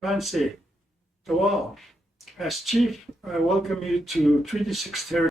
Fancy, to all. As Chief, I welcome you to Treaty 6 territory.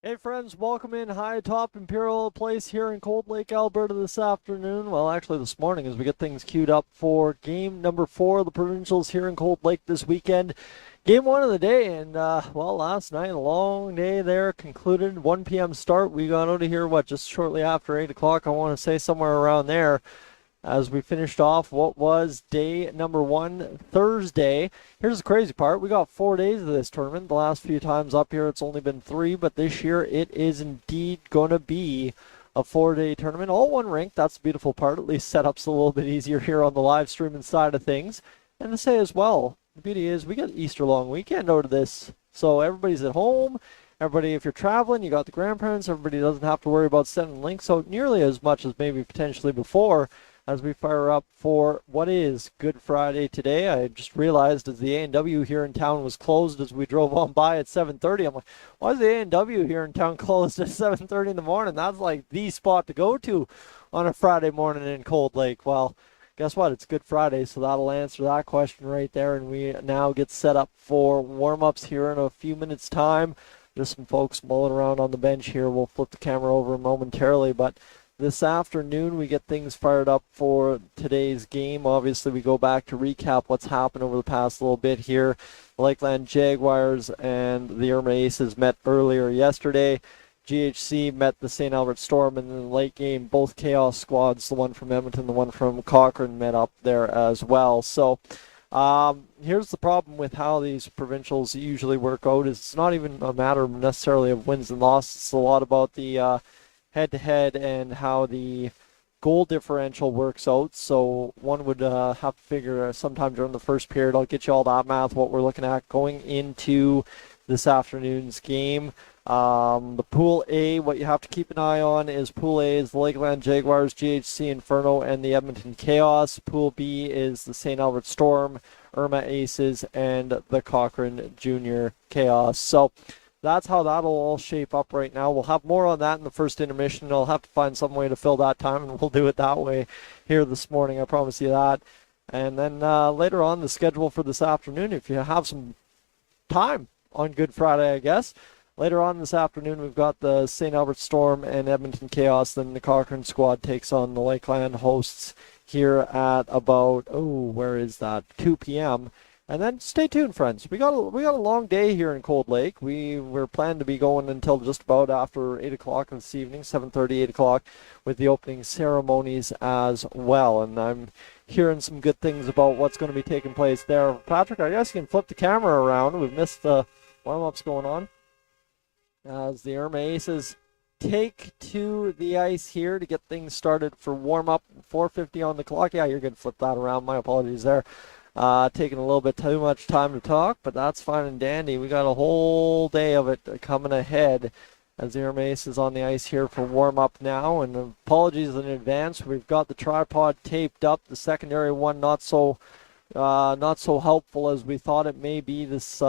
Hey friends, welcome in high top Imperial Place here in Cold Lake, Alberta this afternoon. Well, actually this morning as we get things queued up for game number 4 of the Provincials here in Cold Lake this weekend. Game 1 of the day, and well, last night, a long day there, concluded 1 p.m. start. We got out of here, just shortly after 8 o'clock, I want to say somewhere around there, as we finished off what was day number 1 Thursday. Here's the crazy part. We got 4 days of this tournament. The last few times up here it's only been 3, but this year it is indeed going to be a 4-day tournament. All one rink. That's the beautiful part. At least setup's a little bit easier here on the live streaming side of things. And to say as well, the beauty is we got Easter long weekend out of this. So everybody's at home. Everybody, if you're traveling, you got the grandparents. Everybody doesn't have to worry about sending links out nearly as much as maybe potentially before, as we fire up for what is Good Friday today. I just realized as the A&W here in town was closed as we drove on by at 7:30. I'm like, why is the A&W here in town closed at 7:30 in the morning? That's like the spot to go to on a Friday morning in Cold Lake. Well, guess what? It's Good Friday, so that'll answer that question right there. And we now get set up for warm-ups here in a few minutes' time. Just some folks mulling around on the bench here. We'll flip the camera over momentarily, but this afternoon, we get things fired up for today's game. Obviously, we go back to recap what's happened over the past little bit here. The Lakeland Jaguars and the Irma Aces met earlier yesterday. GHC met the St. Albert Storm, and in the late game, both Chaos squads, the one from Edmonton, the one from Cochrane, met up there as well. So here's the problem with how these provincials usually work out is it's not even a matter necessarily of wins and losses. It's a lot about the head-to-head and how the goal differential works out. So one would have to figure sometime during the first period. I'll get you all that math, what we're looking at going into this afternoon's game. The Pool A, what you have to keep an eye on is Pool A is the Lakeland Jaguars, GHC Inferno, and the Edmonton Chaos. Pool B is the St. Albert Storm, Irma Aces, and the Cochrane Junior Chaos. So that's how that'll all shape up right now. We'll have more on that in the first intermission. I'll have to find some way to fill that time, and we'll do it that way here this morning. I promise you that. And then later on, the schedule for this afternoon, if you have some time on Good Friday, I guess. Later on this afternoon, we've got the St. Albert Storm and Edmonton Chaos. Then the Cochrane squad takes on the Lakeland hosts here at about, where is that? 2 p.m. And then stay tuned, friends. We got a long day here in Cold Lake. We were planned to be going until just about after 8 o'clock this evening, 7:30, 8 o'clock, with the opening ceremonies as well. And I'm hearing some good things about what's going to be taking place there. Patrick, I guess you can flip the camera around. We've missed the warm-ups going on as the Irma Aces take to the ice here to get things started for warm-up. 4:50 on the clock. Yeah, you're going to flip that around. My apologies there. Taking a little bit too much time to talk, but that's fine and dandy. We got a whole day of it coming ahead as the Irma Aces is on the ice here for warm-up now. And apologies in advance. We've got the tripod taped up. The secondary one not so helpful as we thought it may be this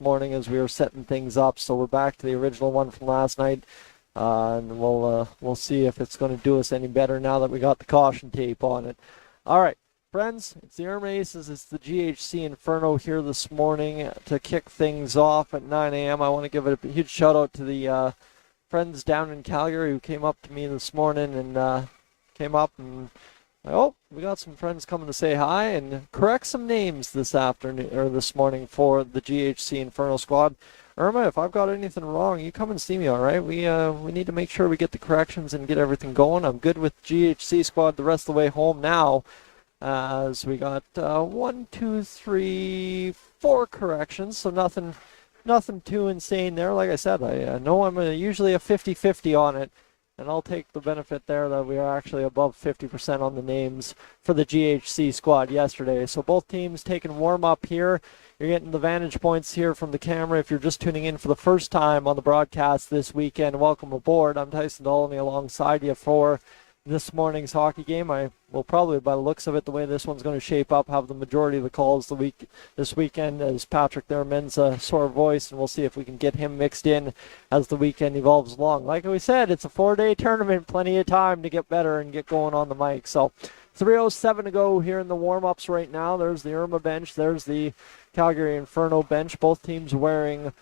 morning as we were setting things up. So we're back to the original one from last night, and we'll see if it's going to do us any better now that we got the caution tape on it. All right. Friends, it's the Irma Aces, it's the GHC Inferno here this morning to kick things off at 9 a.m. I want to give a huge shout out to the friends down in Calgary who came up to me this morning and came up and, we got some friends coming to say hi and correct some names this afternoon or this morning for the GHC Inferno squad. Irma, if I've got anything wrong, you come and see me, all right? We need to make sure we get the corrections and get everything going. I'm good with GHC squad the rest of the way home now. As we got 1, 2, 3, 4 corrections, so nothing too insane there. Like I said, I know I'm usually a 50-50 on it, and I'll take the benefit there that we are actually above 50% on the names for the GHC squad yesterday. So both teams taking warm-up here. You're getting the vantage points here from the camera. If you're just tuning in for the first time on the broadcast this weekend, welcome aboard. I'm Tyson Dolney alongside you for this morning's hockey game. I will probably, by the looks of it, the way this one's going to shape up, have the majority of the calls this weekend as Patrick there mends a sore voice, and we'll see if we can get him mixed in as the weekend evolves along. Like we said, it's a 4-day tournament, plenty of time to get better and get going on the mic. So 3:07 to go here in the warm-ups right now. There's the Irma bench. There's the Calgary Inferno bench. Both teams wearing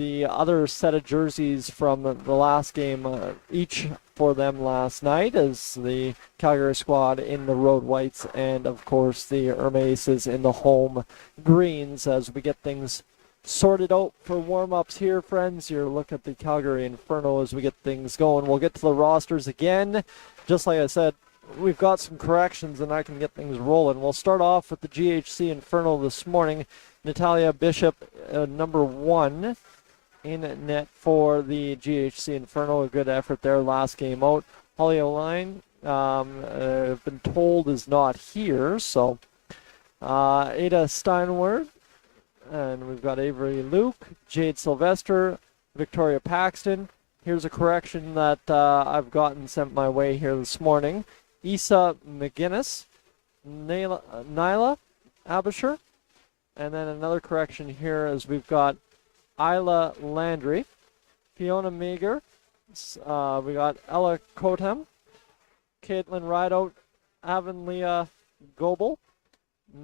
the other set of jerseys from the last game, each for them last night, as the Calgary squad in the road whites and, of course, the Irma Aces in the home greens, as we get things sorted out for warm-ups here, friends. Your look at the Calgary Inferno as we get things going. We'll get to the rosters again. Just like I said, we've got some corrections and I can get things rolling. We'll start off with the GHC Inferno this morning. Natalia Bishop, number 1 in net for the GHC Inferno. A good effort there last game out. Holly O'Line, I've been told, is not here. So Ada Steinward, and we've got Avery Luke, Jade Sylvester, Victoria Paxton. Here's a correction that I've gotten sent my way here this morning. Issa McGinnis, Nyla Abisher, and then another correction here as we've got Isla Landry, Fiona Meager, we got Ella Cotham, Caitlin Rideout, Avonlea Goebel,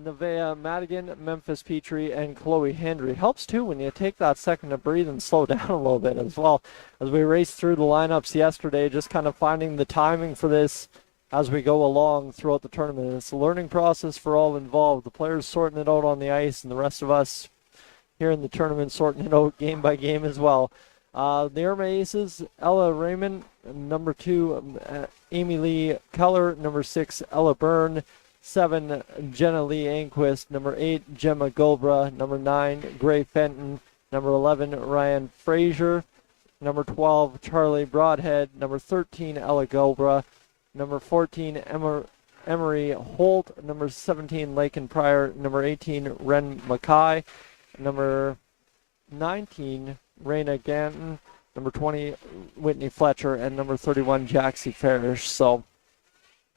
Nevaeh Madigan, Memphis Petrie, and Chloe Hendry. Helps too when you take that second to breathe and slow down a little bit as well. As we raced through the lineups yesterday, just kind of finding the timing for this as we go along throughout the tournament. It's a learning process for all involved. The players sorting it out on the ice, and the rest of us here in the tournament sorting it out game by game as well. The Irma Aces, Ella Raymond, number 2, Amy Lee Keller, number 6, Ella Byrne, 7, Jenna Lee Anquist, number 8, Gemma Gulbra, number 9, Gray Fenton, number 11, Ryan Frazier, number 12, Charlie Broadhead, number 13, Ella Gulbra, number 14, Emery Holt, number 17, Lakin Pryor, number 18, Ren Mackay, number 19, Raina Ganton, number 20, Whitney Fletcher, and number 31, Jaxie Farish. So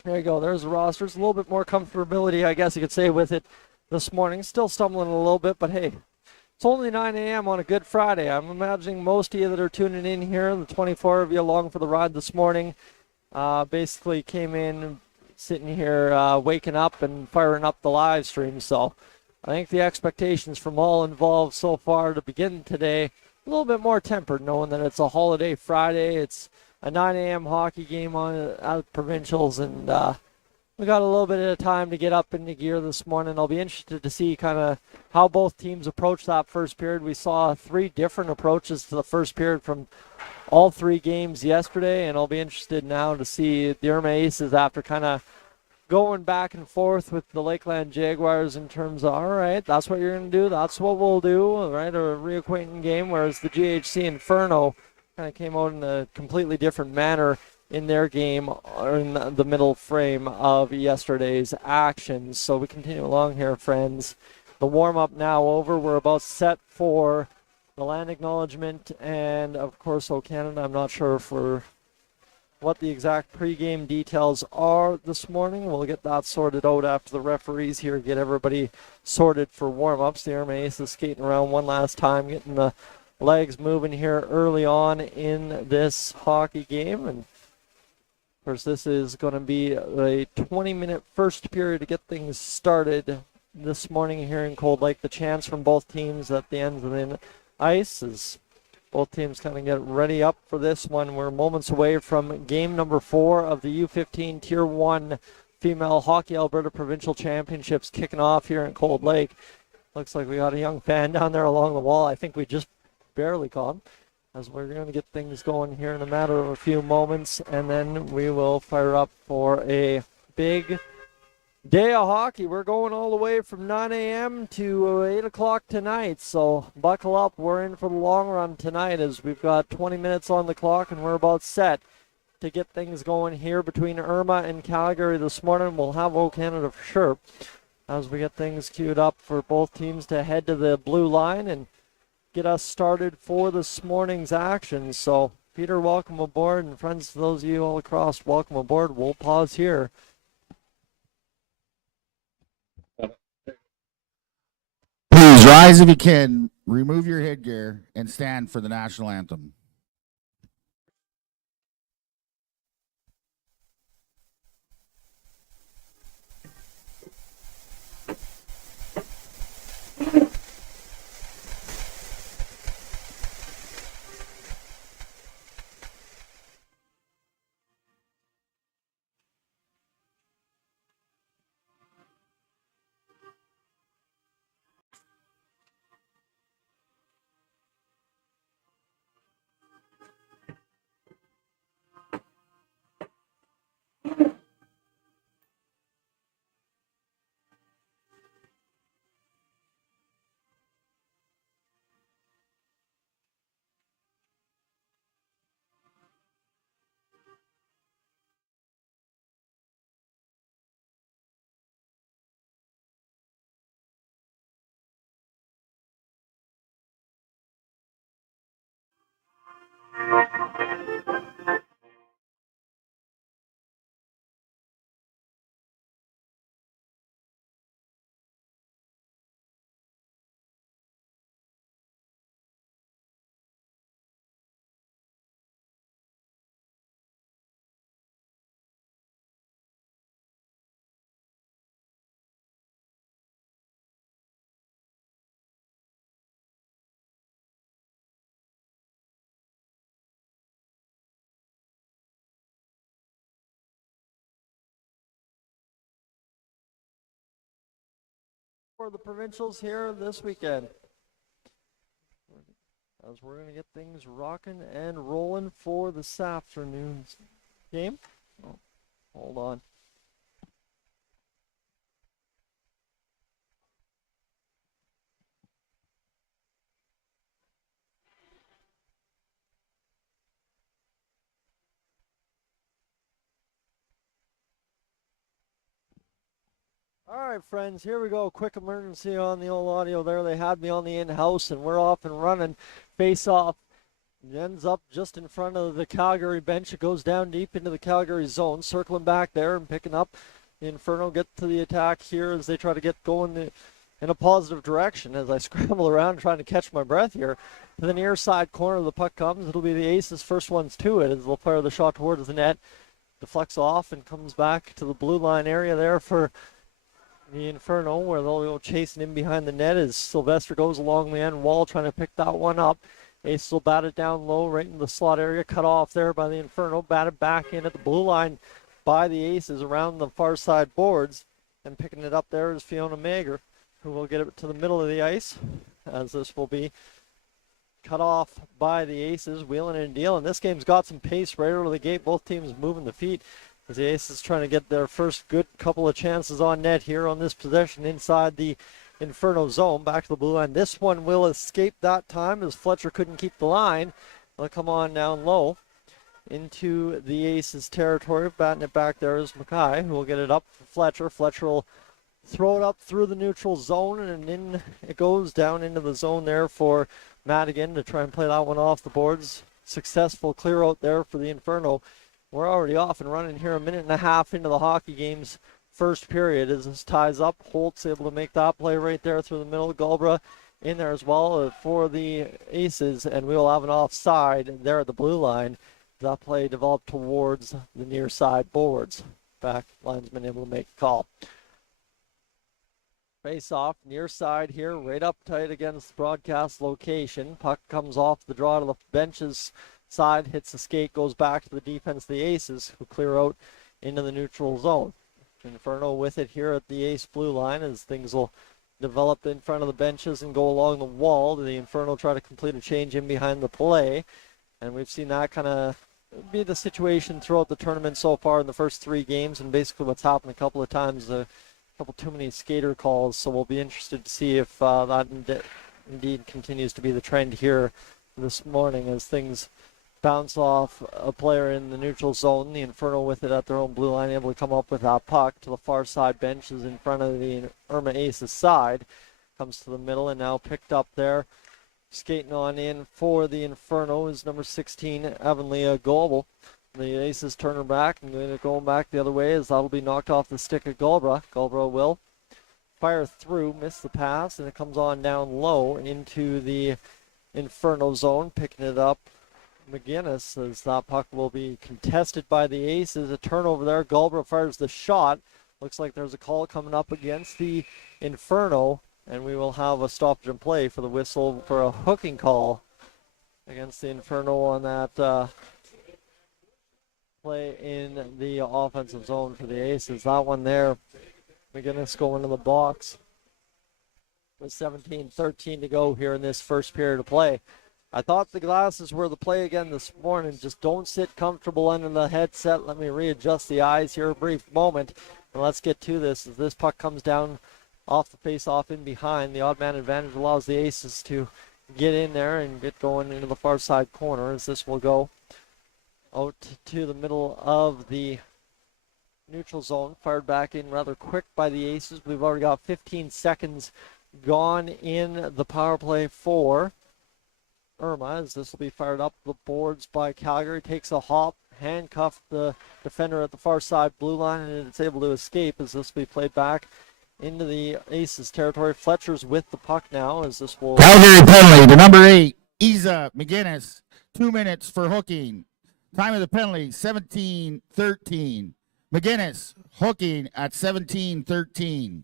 there you go. There's the rosters. A little bit more comfortability, I guess you could say, with it this morning. Still stumbling a little bit, but hey, it's only 9 a.m. on a Good Friday. I'm imagining most of you that are tuning in here, the 24 of you along for the ride this morning, basically came in sitting here waking up and firing up the live stream. So I think the expectations from all involved so far to begin today a little bit more tempered, knowing that it's a holiday Friday. It's a 9 a.m. hockey game on at Provincials, and we got a little bit of time to get up into gear this morning. I'll be interested to see kind of how both teams approach that first period. We saw 3 different approaches to the first period from all 3 games yesterday, and I'll be interested now to see the Irma Aces after kind of going back and forth with the Lakeland Jaguars in terms of, all right, that's what you're going to do, that's what we'll do, all right, a reacquainting game, whereas the GHC Inferno kind of came out in a completely different manner in their game in the middle frame of yesterday's action. So we continue along here, friends. The warm-up now over. We're about set for the land acknowledgement and, of course, O Canada. I'm not sure for what the exact pregame details are this morning. We'll get that sorted out after the referees here get everybody sorted for warm-ups. The Irma Aces skating around one last time, getting the legs moving here early on in this hockey game. And of course, this is going to be a 20-minute first period to get things started this morning here in Cold Lake. The chance from both teams at the ends of the ice as both teams kind of get ready up for this one. We're moments away from game number 4 of the U15 Tier 1 Female Hockey Alberta Provincial Championships kicking off here in Cold Lake. Looks like we got a young fan down there along the wall. I think we just barely caught him, as we're going to get things going here in a matter of a few moments, and then we will fire up for a big day of hockey. We're going all the way from 9 a.m. to 8 o'clock tonight, so buckle up. We're in for the long run tonight, as we've got 20 minutes on the clock, and we're about set to get things going here between Irma and Calgary this morning. We'll have O Canada for sure as we get things queued up for both teams to head to the blue line and get us started for this morning's action. So, Peter, welcome aboard, and friends, to those of you all across, welcome aboard. We'll pause here. Please rise if you can, remove your headgear, and stand for the national anthem. for the Provincials here this weekend. As we're going to get things rocking and rolling for this afternoon's game. Oh, hold on. All right, friends, here we go. Quick emergency on the old audio there. They had me on the in-house, and we're off and running. Face off. It ends up just in front of the Calgary bench. It goes down deep into the Calgary zone, circling back there and picking up. The Inferno get to the attack here as they try to get going in a positive direction as I scramble around trying to catch my breath here. To the near side corner, the puck comes. It'll be the Aces' first ones to it as they'll fire the shot towards the net. Deflects off and comes back to the blue line area there for the Inferno, where they'll go chasing in behind the net as Sylvester goes along the end wall trying to pick that one up. Aces will bat it down low right in the slot area, cut off there by the Inferno, batted back in at the blue line by the Aces around the far side boards, and picking it up there is Fiona Mager, who will get it to the middle of the ice, as this will be cut off by the Aces, wheeling and dealing. This game's got some pace right out of the gate, both teams moving the feet. As the Aces trying to get their first good couple of chances on net here on this possession inside the Inferno zone. Back to the blue line. This one will escape that time as Fletcher couldn't keep the line. They'll come on down low into the Aces territory. Batting it back there is Mackay, who will get it up for Fletcher. Fletcher will throw it up through the neutral zone, and in it goes down into the zone there for Madigan to try and play that one off the boards. Successful clear out there for the Inferno. We're already off and running here, a minute and a half into the hockey game's first period as this ties up. Holt's able to make that play right there through the middle. Galbra in there as well for the Aces, and we will have an offside there at the blue line. That play developed towards the near side boards. Back linesman able to make a call. Face off near side here, right up tight against the broadcast location. Puck comes off the draw to the benches side, hits the skate, goes back to the defense of the Aces, who clear out into the neutral zone. Inferno with it here at the Ace blue line as things will develop in front of the benches and go along the wall. The Inferno try to complete a change in behind the play, and we've seen that kind of be the situation throughout the tournament so far in the first three games, and basically what's happened a couple of times, a couple too many skater calls, so we'll be interested to see if that indeed continues to be the trend here this morning as things bounce off a player in the neutral zone. The Inferno with it at their own blue line, able to come up with that puck to the far side benches in front of the Irma Aces side. Comes to the middle and now picked up there. Skating on in for the Inferno is number 16, Avonlea Goebel. The Aces turn her back and going back the other way as that'll be knocked off the stick of Galbra. Galbra will fire through, miss the pass, and it comes on down low into the Inferno zone, picking it up McGinnis as that puck will be contested by the Aces. A turnover there. Galbra fires the shot. Looks like there's a call coming up against the Inferno, and we will have a stoppage in play for the whistle for a hooking call against the Inferno on that play in the offensive zone for the Aces. That one there, McGinnis going to the box with 17:13 to go here in this first period of play. I thought the glasses were the play again this morning. Just don't sit comfortable under the headset. Let me readjust the eyes here a brief moment. And let's get to this. As this puck comes down off the face-off in behind, the odd man advantage allows the Aces to get in there and get going into the far side corner as this will go out to the middle of the neutral zone. Fired back in rather quick by the Aces. We've already got 15 seconds gone in the power play for Irma, as this will be fired up the boards by Calgary. Takes a hop, handcuffed the defender at the far side blue line, and it's able to escape as this will be played back into the Aces territory. Fletcher's with the puck now as this will... Calgary penalty to number 8, Isa McGinnis. 2 minutes for hooking. Time of the penalty, 17:13. McGinnis hooking at 17:13.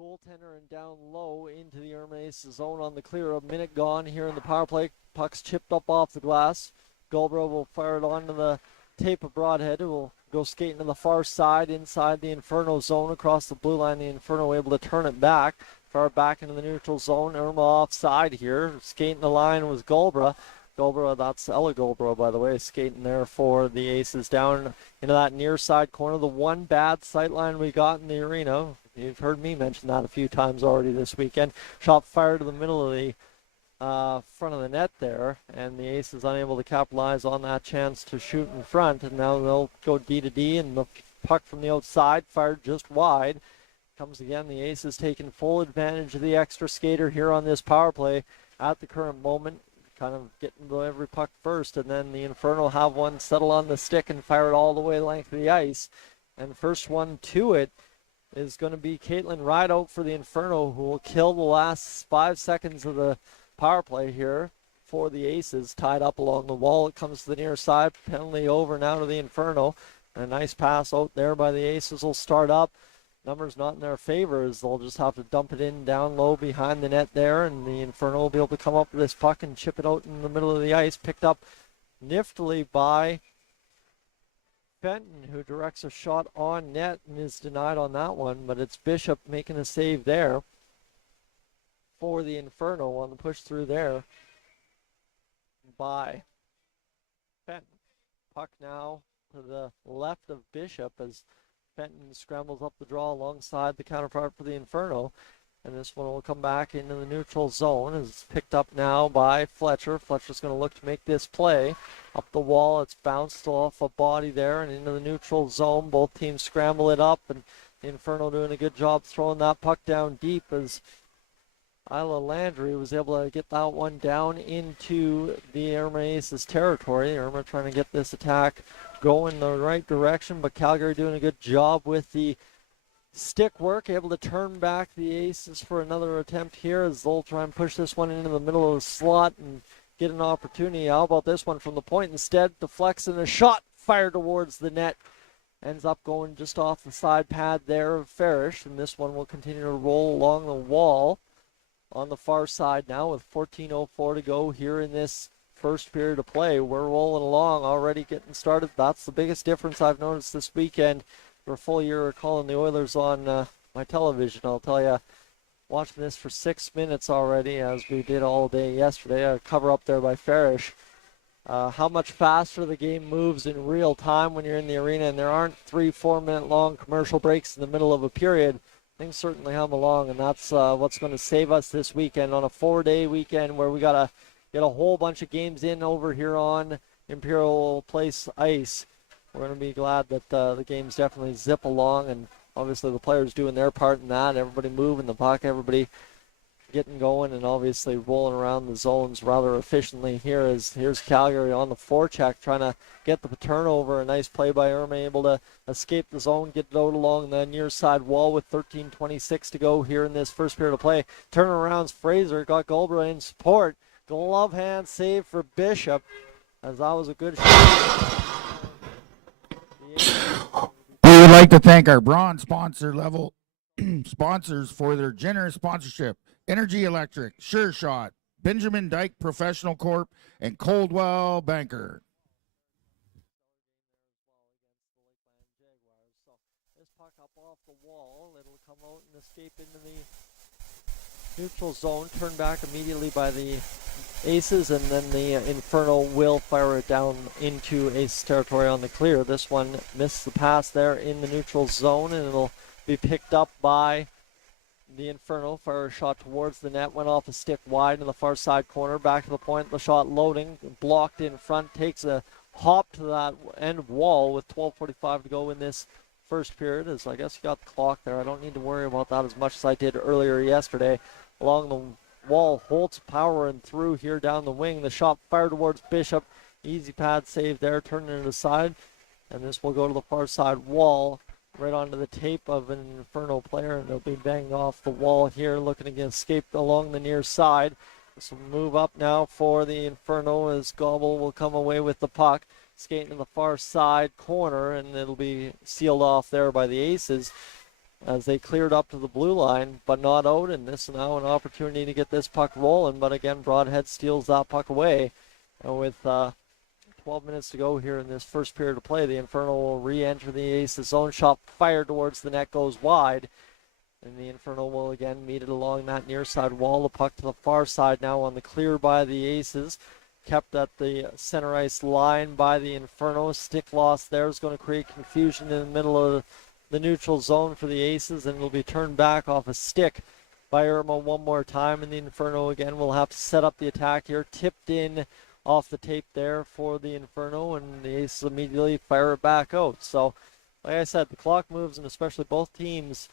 Goaltender and down low into the Irma Aces zone on the clear. A minute gone here in the power play. Puck's chipped up off the glass. Galbro will fire it onto the tape of Broadhead, who will go skating to the far side inside the Inferno zone across the blue line. The Inferno able to turn it back. Far back into the neutral zone. Irma offside here. Skating the line was Golbra. Golbra, that's Ella Golbra, by the way, skating there for the Aces down into that near side corner. The one bad sight line we got in the arena. You've heard me mention that a few times already this weekend. Shot fired to the middle of the front of the net there, and the Aces unable to capitalize on that chance to shoot in front, and now they'll go D to D, and the puck from the outside fired just wide. Comes again, the Aces taking full advantage of the extra skater here on this power play at the current moment, kind of getting to every puck first, and then the Inferno have one settle on the stick and fire it all the way length of the ice. And first one to it is going to be Caitlin Rideout for the Inferno, who will kill the last 5 seconds of the power play here for the Aces. Tied up along the wall, it comes to the near side, penalty over now to the Inferno. And a nice pass out there by the Aces will start up. Numbers not in their favor, as they'll just have to dump it in down low behind the net there, and the Inferno will be able to come up with this puck and chip it out in the middle of the ice. Picked up niftily by Fenton, who directs a shot on net and is denied on that one, but it's Bishop making a save there for the Inferno on the push through there by Fenton. Puck now to the left of Bishop as Fenton scrambles up the draw alongside the counterpart for the Inferno. And this one will come back into the neutral zone. It's picked up now by Fletcher. Fletcher's going to look to make this play. Up the wall, it's bounced off a body there and into the neutral zone. Both teams scramble it up, and the Inferno doing a good job throwing that puck down deep as Isla Landry was able to get that one down into the Irma Aces territory. Irma trying to get this attack going the right direction, but Calgary doing a good job with the stick work, able to turn back the Aces for another attempt here as they'll try and push this one into the middle of the slot and get an opportunity. How about this one from the point instead? Deflects and a shot fired towards the net. Ends up going just off the side pad there of Farish, and this one will continue to roll along the wall on the far side now with 14:04 to go here in this first period of play. We're rolling along, already getting started. That's the biggest difference I've noticed this weekend. For a full year of calling the Oilers on my television, I'll tell you, watching this for 6 minutes already, as we did all day yesterday, a cover up there by Farish. How much faster the game moves in real time when you're in the arena, and there aren't 3-4 minute long commercial breaks in the middle of a period. Things certainly hum along, and that's what's going to save us this weekend on a 4-day weekend where we got to get a whole bunch of games in over here on Imperial Place ice. We're going to be glad that the games definitely zip along, and obviously the players doing their part in that. Everybody moving the puck, everybody getting going, and obviously rolling around the zones rather efficiently here. As here's Calgary on the forecheck trying to get the turnover. A nice play by Irma, able to escape the zone, get it out along the near side wall with 13:26 to go here in this first period of play. Turnarounds, Fraser got Goldberg in support. Glove hand save for Bishop, as that was a good shot. We would like to thank our bronze sponsor level sponsors for their generous sponsorship: Energy Electric, Sure Shot, Benjamin Dyke Professional Corp, and Coldwell Banker. This puck up off the wall, it'll come out and escape into the neutral zone, turned back immediately by the Aces, and then the Inferno will fire it down into Ace territory on the clear. This one missed the pass there in the neutral zone, and it'll be picked up by the Inferno. Fire a shot towards the net, went off a stick wide in the far side corner, back to the point, the shot loading, blocked in front, takes a hop to that end wall with 12:45 to go in this first period. As I guess you got the clock there, I don't need to worry about that as much as I did earlier yesterday. Along the wall, Holtz powering through here down the wing. The shot fired towards Bishop. Easy pad save there, turning it aside. And this will go to the far side wall, right onto the tape of an Inferno player, and they'll be banged off the wall here, looking to escape along the near side. This will move up now for the Inferno as Gobble will come away with the puck, skating to the far side corner, and it'll be sealed off there by the Aces as they cleared up to the blue line, but not out, and this is now an opportunity to get this puck rolling, but again, Broadhead steals that puck away. And with 12 minutes to go here in this first period of play. The Inferno will re-enter the Aces zone. Shot fired towards the net, goes wide. And the Inferno will again meet it along that near side wall. The puck to the far side now on the clear by the Aces. Kept at the center ice line by the Inferno. Stick loss there is going to create confusion in the middle of the neutral zone for the Aces, and it'll be turned back off a stick by Irma one more time. And the Inferno again will have to set up the attack here. Tipped in off the tape there for the Inferno, and the Aces immediately fire it back out. So, like I said, the clock moves, and especially both teams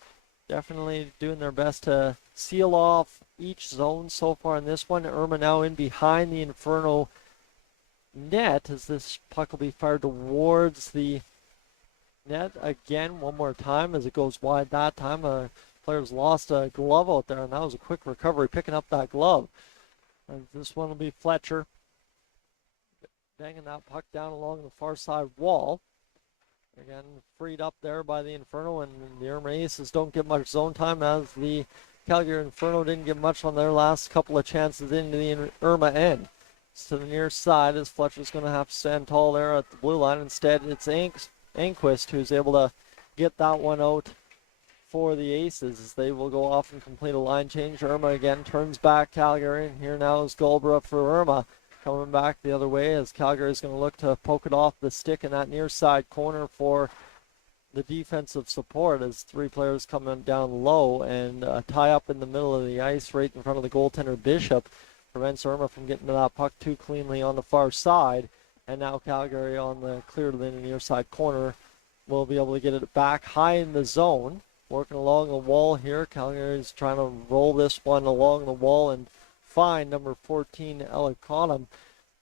definitely doing their best to seal off each zone so far in this one. Irma now in behind the Inferno net as this puck will be fired towards the net again one more time as it goes wide that time. Players lost a glove out there, and that was a quick recovery picking up that glove. And this one will be Fletcher banging that puck down along the far side wall. Again, freed up there by the Inferno, and the Irma Aces don't get much zone time as the Calgary Inferno didn't get much on their last couple of chances into the Irma end. It's to the near side as Fletcher's going to have to stand tall there at the blue line. Instead, it's Anquist who's able to get that one out for the Aces as they will go off and complete a line change. Irma again turns back Calgary, and here now is Galbraith for Irma. Coming back the other way as Calgary is going to look to poke it off the stick in that near side corner for the defensive support as three players coming down low and tie up in the middle of the ice right in front of the goaltender Bishop. Prevents Irma from getting to that puck too cleanly on the far side. And now Calgary on the clear to the near side corner will be able to get it back high in the zone. Working along the wall here. Calgary is trying to roll this one along the wall and find number 14, Ella Cottom.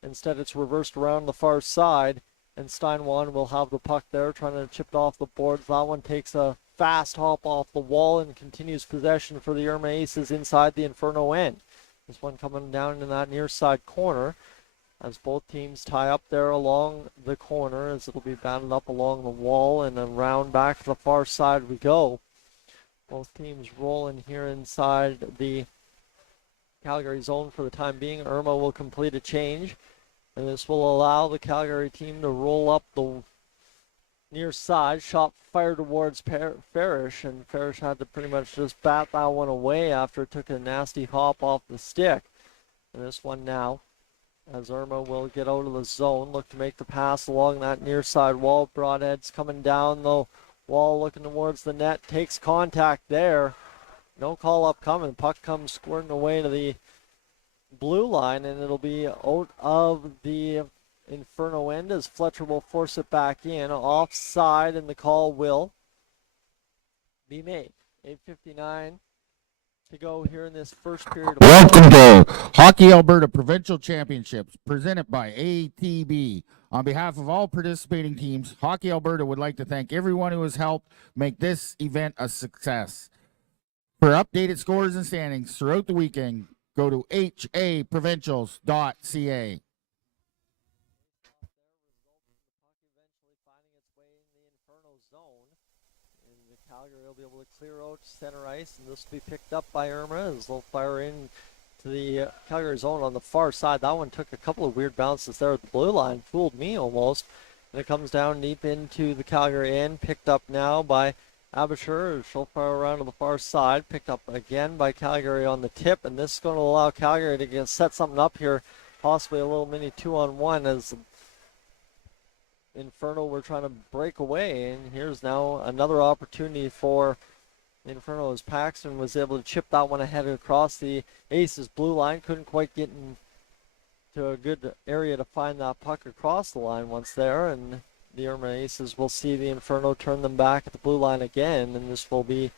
Instead, it's reversed around the far side, and Steinwan will have the puck there, trying to chip it off the boards. That one takes a fast hop off the wall and continues possession for the Irma Aces inside the Inferno end. This one coming down in that near side corner as both teams tie up there along the corner as it'll be batted up along the wall and around back to the far side we go. Both teams rolling here inside the Calgary zone for the time being. Irma will complete a change, and this will allow the Calgary team to roll up the near side. Shot fired towards Farish, and Farish had to pretty much just bat that one away after it took a nasty hop off the stick. And this one now, as Irma will get out of the zone, look to make the pass along that near side wall. Broadhead's coming down the wall, looking towards the net, takes contact there. No call up coming. Puck comes squirting away to the blue line, and it'll be out of the Inferno end as Fletcher will force it back in. Offside, and the call will be made. 8:59 to go here in this first period. Welcome to Hockey Alberta Provincial Championships presented by ATB. On behalf of all participating teams, Hockey Alberta would like to thank everyone who has helped make this event a success. For updated scores and standings throughout the weekend, go to haprovincials.ca. Calgary will be able to clear out center ice, and this will be picked up by Irma as they'll fire in to the Calgary zone on the far side. That one took a couple of weird bounces there at the blue line, fooled me almost. And it comes down deep into the Calgary end, picked up now by Abisher. She'll fire around to the far side, picked up again by Calgary on the tip, and this is going to allow Calgary to set something up here, possibly a little mini 2-on-1 as Inferno were trying to break away. And here's now another opportunity for Inferno as Paxton was able to chip that one ahead across the Aces blue line. Couldn't quite get into a good area to find that puck across the line once there, and the Irma Aces will see the Inferno turn them back at the blue line again, and this will be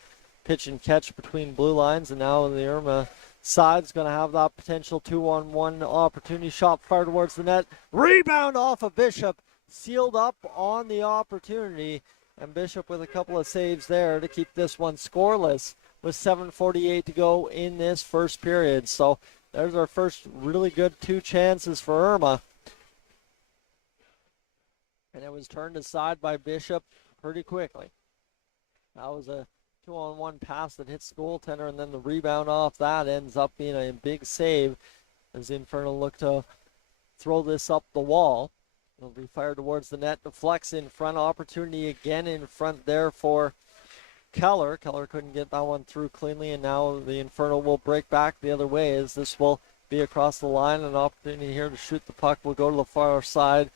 pitch and catch between blue lines, and now the Irma side's going to have that potential 2-on-1 opportunity. Shot fired towards the net. Rebound off of Bishop. Sealed up on the opportunity, and Bishop with a couple of saves there to keep this one scoreless with 7:48 to go in this first period. So there's our first really good two chances for Irma. And it was turned aside by Bishop pretty quickly. That was a 2-on-1 pass that hits the goaltender, and then the rebound off that ends up being a big save as the Inferno look to throw this up the wall. It'll be fired towards the net. Deflects in front. Opportunity again in front there for Keller. Keller couldn't get that one through cleanly, and now the Inferno will break back the other way as this will be across the line. An opportunity here to shoot the puck will go to the far side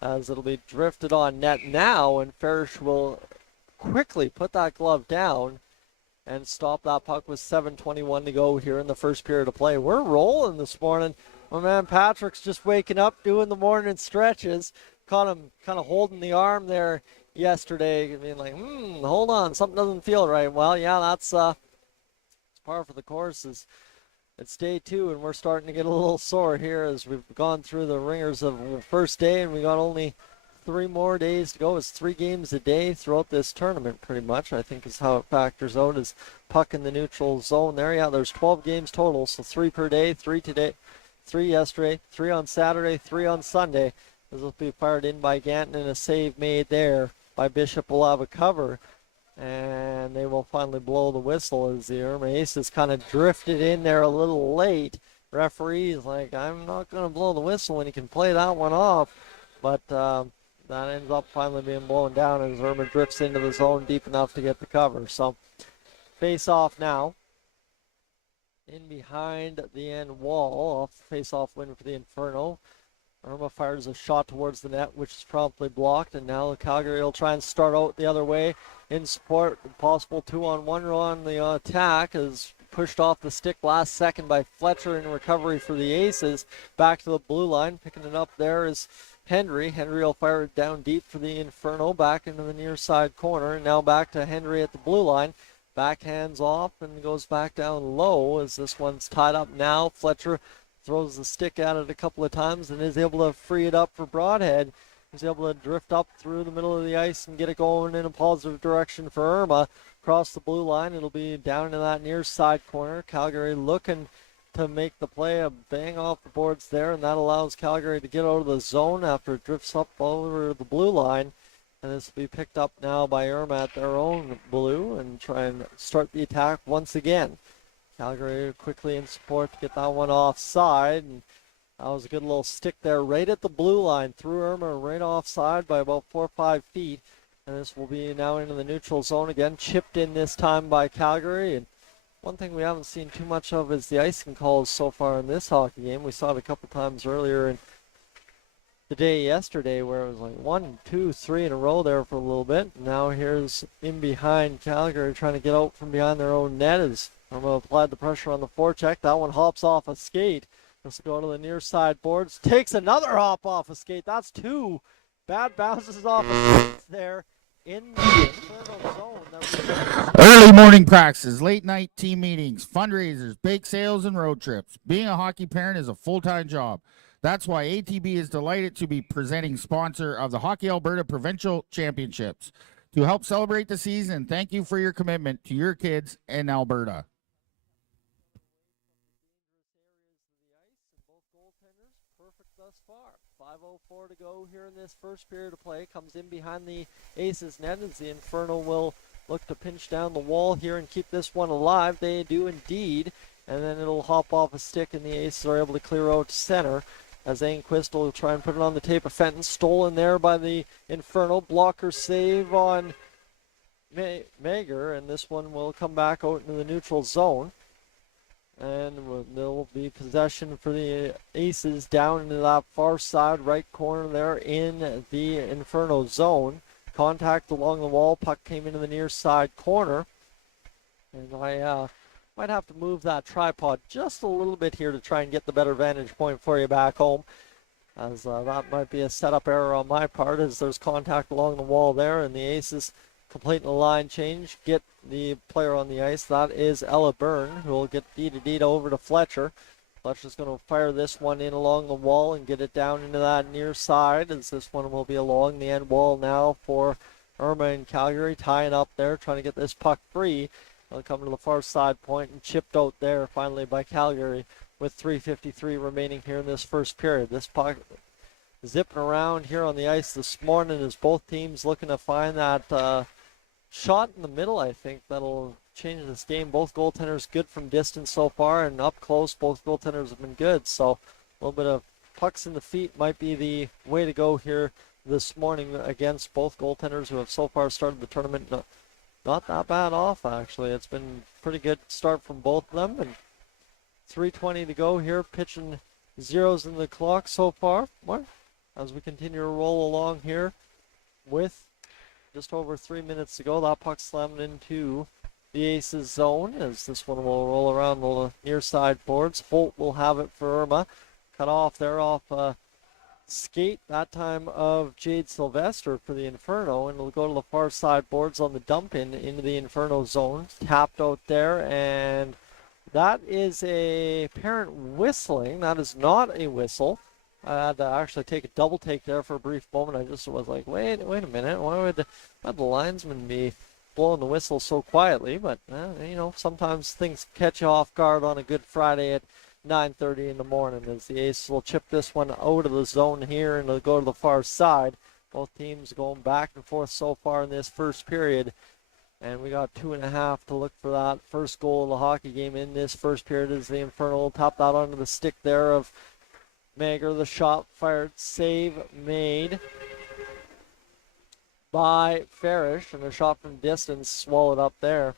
as it'll be drifted on net now, and Farish will quickly put that glove down and stop that puck with 7:21 to go here in the first period of play. We're rolling this morning. My man Patrick's just waking up, doing the morning stretches. Caught him kind of holding the arm there yesterday, being like, hold on, something doesn't feel right. Well, yeah, that's it's par for the course. It's day 2, and we're starting to get a little sore here as we've gone through the ringers of the first day, and we got only 3 more days to go. It's 3 games a day throughout this tournament, pretty much, I think is how it factors out, is puck in the neutral zone there. Yeah, there's 12 games total, so 3 per day, 3 today, 3 yesterday, 3 on Saturday, 3 on Sunday. This will be fired in by Ganton, and a save made there by Bishop. Will have a cover, and they will finally blow the whistle as the Irma Aces kind of drifted in there a little late. Referee's like, I'm not going to blow the whistle when he can play that one off, but that ends up finally being blown down as Irma drifts into the zone deep enough to get the cover. So face off now. In behind the end wall, off face off win for the Inferno. Irma fires a shot towards the net, which is promptly blocked, and now Calgary will try and start out the other way in support. Possible 2-on-1 on the attack is pushed off the stick last second by Fletcher in recovery for the Aces. Back to the blue line, picking it up there is Henry. Henry will fire it down deep for the Inferno, back into the near side corner, and now back to Henry at the blue line. Backhands off and goes back down low as this one's tied up now. Fletcher throws the stick at it a couple of times and is able to free it up for Broadhead. He's able to drift up through the middle of the ice and get it going in a positive direction for Irma. Across the blue line, it'll be down into that near side corner. Calgary looking to make the play, a bang off the boards there, and that allows Calgary to get out of the zone after it drifts up over the blue line. And this will be picked up now by Irma at their own blue and try and start the attack once again. Calgary quickly in support to get that one offside, and that was a good little stick there right at the blue line. Threw Irma right offside by about 4 or 5 feet, and this will be now into the neutral zone again. Chipped in this time by Calgary, and one thing we haven't seen too much of is the icing calls so far in this hockey game. We saw it a couple times earlier in the day yesterday where it was like 1, 2, 3 in a row there for a little bit. Now here's in behind Calgary trying to get out from behind their own net as Irma applied the pressure on the forecheck. That one hops off a skate. Let's go to the near side boards. Takes another hop off a skate. That's 2 bad bounces off a skate there in the Inferno zone. Early morning practices, late night team meetings, fundraisers, bake sales, and road trips. Being a hockey parent is a full-time job. That's why ATB is delighted to be presenting sponsor of the Hockey Alberta Provincial Championships. To help celebrate the season, thank you for your commitment to your kids in Alberta. Perfect thus far. 5:04 to go here in this first period of play. Comes in behind the Aces net as the Inferno will look to pinch down the wall here and keep this one alive. They do indeed. And then it'll hop off a stick and the Aces are able to clear out to center. As Ainquist will try and put it on the tape of Fenton. Stolen there by the Inferno. Blocker save on Mager, and this one will come back out into the neutral zone. And there'll be possession for the Aces down into that far side right corner there in the Inferno zone. Contact along the wall. Puck came into the near side corner. And I might have to move that tripod just a little bit here to try and get the better vantage point for you back home, as that might be a setup error on my part as there's contact along the wall there, and the Aces completing the line change, get the player on the ice. That is Ella Byrne, who will get D over to Fletcher. Fletcher's going to fire this one in along the wall and get it down into that near side, as this one will be along the end wall now for Irma and Calgary, tying up there, trying to get this puck free. They'll come to the far side point and chipped out there finally by Calgary with 3:53 remaining here in this first period. This puck zipping around here on the ice this morning as both teams looking to find that shot in the middle, I think, that'll change this game. Both goaltenders good from distance so far, and up close, both goaltenders have been good. So a little bit of pucks in the feet might be the way to go here this morning against both goaltenders who have so far started the tournament not that bad off, actually. It's been a pretty good start from both of them, and 3:20 to go here, pitching zeros in the clock so far. As we continue to roll along here with just over 3 minutes to go, that puck slammed into the Aces zone as this one will roll around the near side boards. Holt will have it for Irma. Cut off there off skate, that time of Jade Sylvester for the Inferno, and it'll go to the far side boards on the dump in into the Inferno zone. Tapped out there, and that is a apparent whistling. That is not a whistle. I had to actually take a double take there for a brief moment. I just was like, wait a minute. Why would the linesman be blowing the whistle so quietly? But, you know, sometimes things catch you off guard on a good Friday at 9:30 in the morning, as the Aces will chip this one out of the zone here and it'll go to the far side. Both teams going back and forth so far in this first period, and we got 2.5 to look for that first goal of the hockey game in this first period as the Inferno will top that onto the stick there of Mager. The shot fired, save made by Farish, and a shot from distance swallowed up there.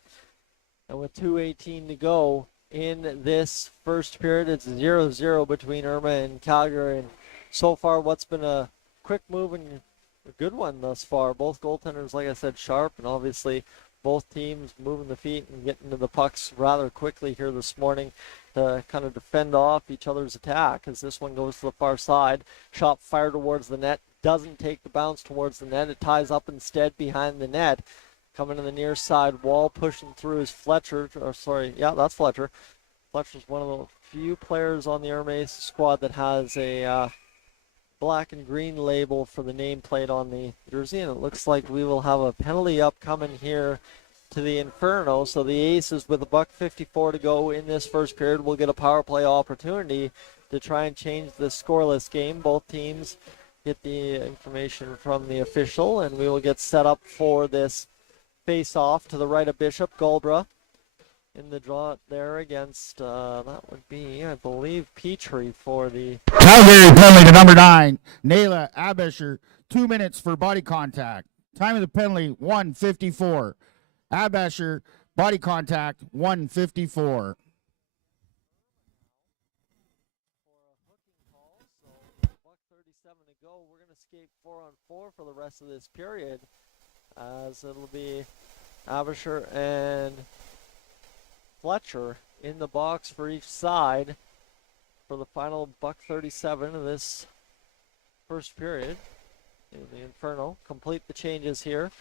And with 2:18 to go in this first period, it's 0-0 between Irma and Calgary, and so far what's been a quick move and a good one thus far. Both goaltenders, like I said, sharp, and obviously both teams moving the feet and getting to the pucks rather quickly here this morning to kind of defend off each other's attack, as this one goes to the far side. Shot fired towards the net, doesn't take the bounce towards the net. It ties up instead behind the net. Coming to the near side wall, pushing through is Fletcher. That's Fletcher. Fletcher's one of the few players on the Irma Aces squad that has a black and green label for the nameplate on the jersey, and it looks like we will have a penalty upcoming here to the Inferno. So the Aces, with $1:54 to go in this first period, will get a power play opportunity to try and change the scoreless game. Both teams get the information from the official, and we will get set up for this face-off to the right of Bishop. Galbra in the draw there against, that would be, I believe, Petrie for the Calgary penalty to number 9, Nayla Abesher. 2 minutes for body contact. Time of the penalty, 1:54. Abesher, body contact, 1:54. $1:37 to go. We're going to skate 4-on-4 for the rest of this period, as it'll be Abesher and Fletcher in the box for each side for the final $1:37 of this first period. The Inferno complete the changes here.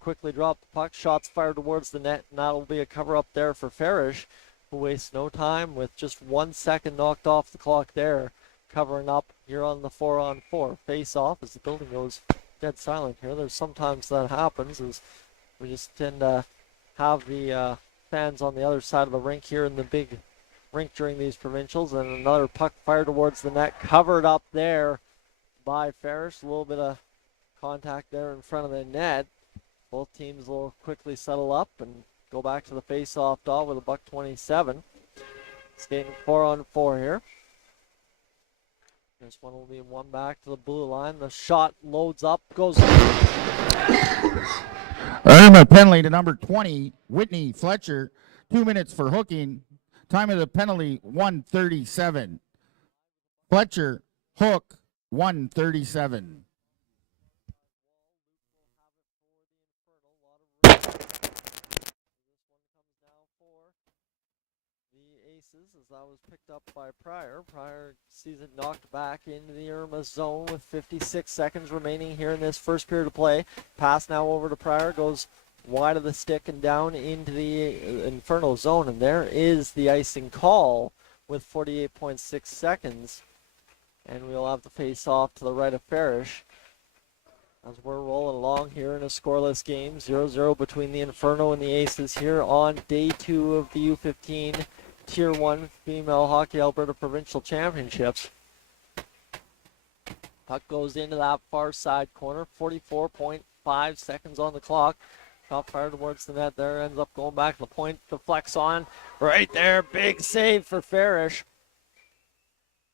Quickly drop the puck. Shots fired towards the net, and that'll be a cover up there for Farish, who wastes no time with just 1 second knocked off the clock there. Covering up here on the 4-on-4. Face off as the building goes dead silent here. There's sometimes that happens, as we just tend to have the fans on the other side of the rink here in the big rink during these provincials. And another puck fired towards the net, covered up there by Farish. A little bit of contact there in front of the net. Both teams will quickly settle up and go back to the face-off dot with $1:27. Skating 4-on-4 here. This one will be one back to the blue line. The shot loads up, goes. Irma penalty to number 20, Whitney Fletcher. 2 minutes for hooking. Time of the penalty, 1:37. Fletcher, hook, 1:37. As that was picked up by Pryor. Pryor sees it knocked back into the Irma zone with 56 seconds remaining here in this first period of play. Pass now over to Pryor, goes wide of the stick and down into the Inferno zone, and there is the icing call with 48.6 seconds. And we'll have the face off to the right of Farish as we're rolling along here in a scoreless game. 0-0 between the Inferno and the Aces here on day 2 of the U15 Tier 1 Female Hockey Alberta Provincial Championships. Puck goes into that far side corner. 44.5 seconds on the clock. Shot fired towards the net there. Ends up going back to the point. Deflects on. Right there. Big save for Farish.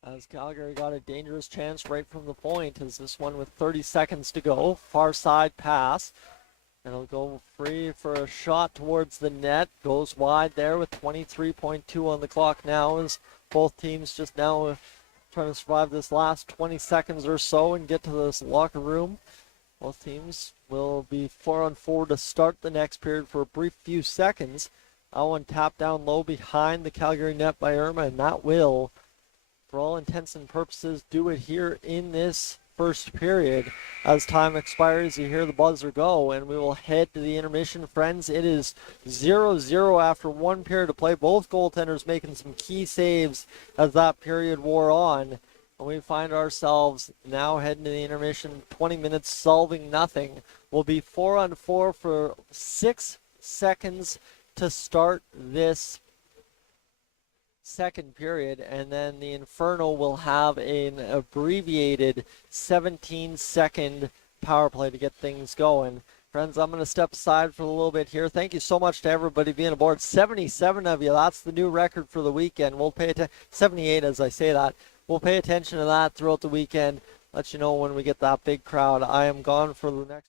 as Calgary got a dangerous chance right from the point as this one with 30 seconds to go. Far side pass. It'll go free for a shot towards the net. Goes wide there with 23.2 on the clock now as both teams just now trying to survive this last 20 seconds or so and get to this locker room. Both teams will be 4-on-4 to start the next period for a brief few seconds. That one tapped down low behind the Calgary net by Irma, and that will, for all intents and purposes, do it here in this first period. As time expires, you hear the buzzer go, and we will head to the intermission. Friends, it is 0-0 after one period to play. Both goaltenders making some key saves as that period wore on. And we find ourselves now heading to the intermission, 20 minutes solving nothing. We'll be 4-on-4 for 6 seconds to start this second period, and then the Inferno will have an abbreviated 17-second power play to get things going. Friends, I'm going to step aside for a little bit here. Thank you so much to everybody being aboard. 77 of you, that's the new record for the weekend. We'll pay attention, 78 as I say that. We'll pay attention to that throughout the weekend. Let you know when we get that big crowd. I am gone for the next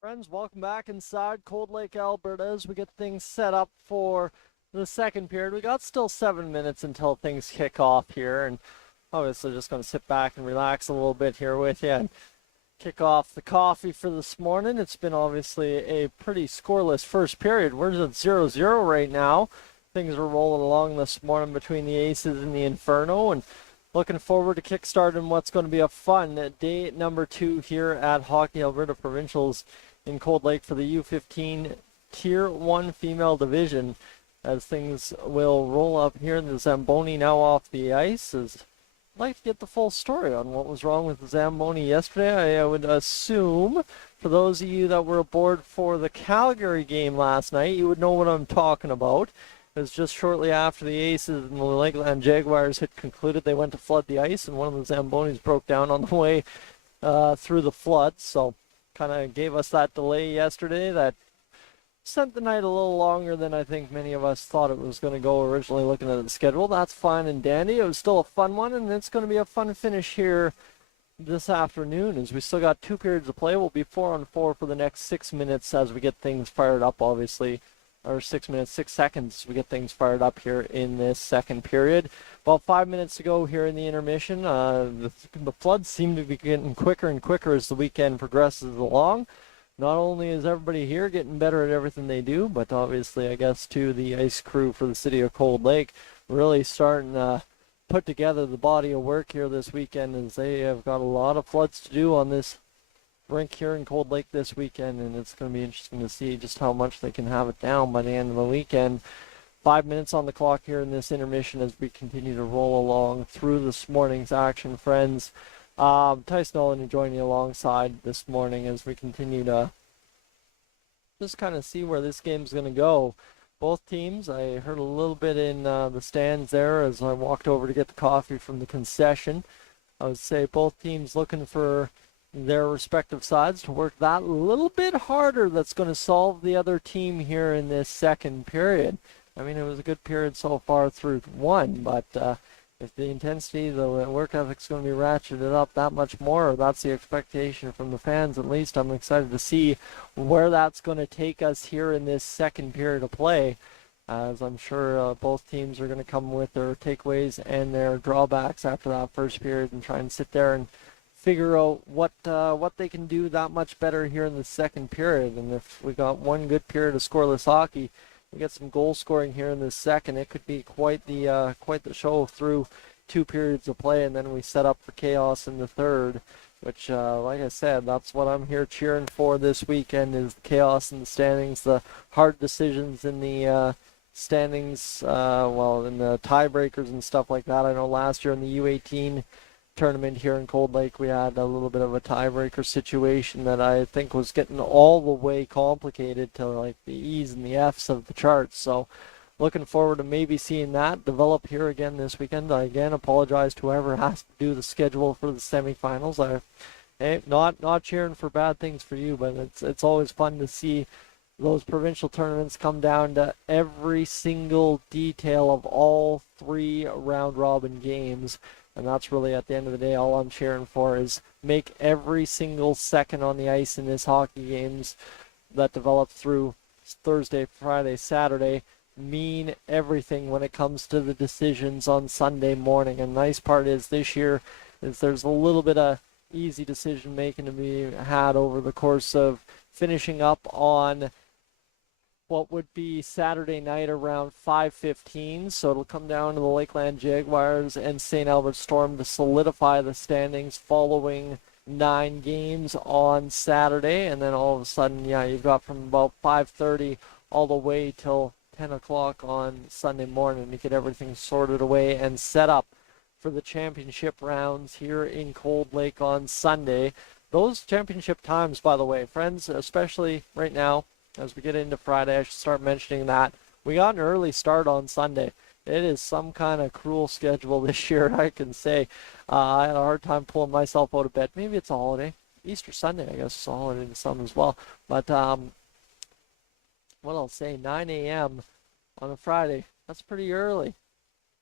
Friends, welcome back inside Cold Lake, Alberta, as we get things set up for the second period. We got still 7 minutes until things kick off here, and obviously just going to sit back and relax a little bit here with you and kick off the coffee for this morning. It's been obviously a pretty scoreless first period. We're at 0-0 right now. Things are rolling along this morning between the Aces and the Inferno, and looking forward to kickstarting what's going to be a fun day number 2 here at Hockey Alberta Provincials in Cold Lake for the U15 Tier 1 female division, as things will roll up here. The Zamboni now off the ice. I'd like to get the full story on what was wrong with the Zamboni yesterday. I would assume, for those of you that were aboard for the Calgary game last night, you would know what I'm talking about. It was just shortly after the Aces and the Lakeland Jaguars had concluded. They went to flood the ice, and one of the Zambonis broke down on the way through the flood. So kind of gave us that delay yesterday that sent the night a little longer than I think many of us thought it was going to go originally looking at the schedule. That's fine and dandy. It was still a fun one, and it's going to be a fun finish here this afternoon, as we still got 2 periods to play. We'll be 4-on-4 for the next 6 minutes as we get things fired up, obviously. Or 6 minutes, 6 seconds, we get things fired up here in this second period. About 5 minutes to go here in the intermission. The floods seem to be getting quicker and quicker as the weekend progresses along. Not only is everybody here getting better at everything they do, but obviously, I guess, too, the ice crew for the city of Cold Lake really starting to put together the body of work here this weekend, as they have got a lot of floods to do on this rink here in Cold Lake this weekend, and it's going to be interesting to see just how much they can have it down by the end of the weekend. 5 minutes on the clock here in this intermission as we continue to roll along through this morning's action, friends. Tyson Nolan joining you alongside this morning as we continue to just kind of see where this game's going to go. Both teams, I heard a little bit in the stands there as I walked over to get the coffee from the concession. I would say both teams looking for their respective sides to work that little bit harder that's going to solve the other team here in this second period. I mean, it was a good period so far through one, but if the intensity, the work ethic's going to be ratcheted up that much more, that's the expectation from the fans at least. I'm excited to see where that's going to take us here in this second period of play, as I'm sure both teams are going to come with their takeaways and their drawbacks after that first period and try and sit there and figure out what they can do that much better here in the second period. And if we got one good period of scoreless hockey, we get some goal scoring here in the second, it could be quite the show through 2 periods of play, and then we set up for chaos in the third, which like I said, that's what I'm here cheering for this weekend, is the chaos in the standings, the hard decisions in the standings, in the tiebreakers and stuff like that. I know last year in the U18 tournament here in Cold Lake, we had a little bit of a tiebreaker situation that I think was getting all the way complicated to like the E's and the F's of the charts. So looking forward to maybe seeing that develop here again this weekend. I again apologize to whoever has to do the schedule for the semifinals. Not cheering for bad things for you, but it's always fun to see those provincial tournaments come down to every single detail of all 3 round robin games. And that's really, at the end of the day, all I'm cheering for, is make every single second on the ice in this hockey games that develop through Thursday, Friday, Saturday mean everything when it comes to the decisions on Sunday morning. And the nice part is this year is there's a little bit of easy decision making to be had over the course of finishing up on what would be Saturday night around 5:15. So it'll come down to the Lakeland Jaguars and St. Albert Storm to solidify the standings following 9 games on Saturday. And then all of a sudden, you've got from about 5:30 all the way till 10 o'clock on Sunday morning to get everything sorted away and set up for the championship rounds here in Cold Lake on Sunday. Those championship times, by the way, friends, especially right now, as we get into Friday, I should start mentioning that we got an early start on Sunday. It is some kind of cruel schedule this year, I can say. I had a hard time pulling myself out of bed. Maybe it's a holiday. Easter Sunday, I guess, is a holiday to some as well. But what I'll say, 9 a.m. on a Friday, that's pretty early,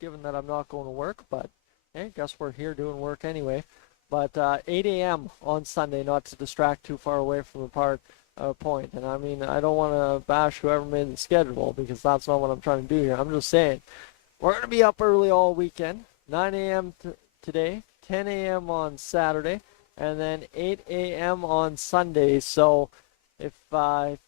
given that I'm not going to work. But hey, guess we're here doing work anyway. But 8 a.m. on Sunday, not to distract too far away from the park. point. And I mean, I don't want to bash whoever made the schedule because that's not what I'm trying to do here. I'm just saying we're going to be up early all weekend, 9 a.m. Today, 10 a.m. on Saturday, and then 8 a.m. on Sunday. So if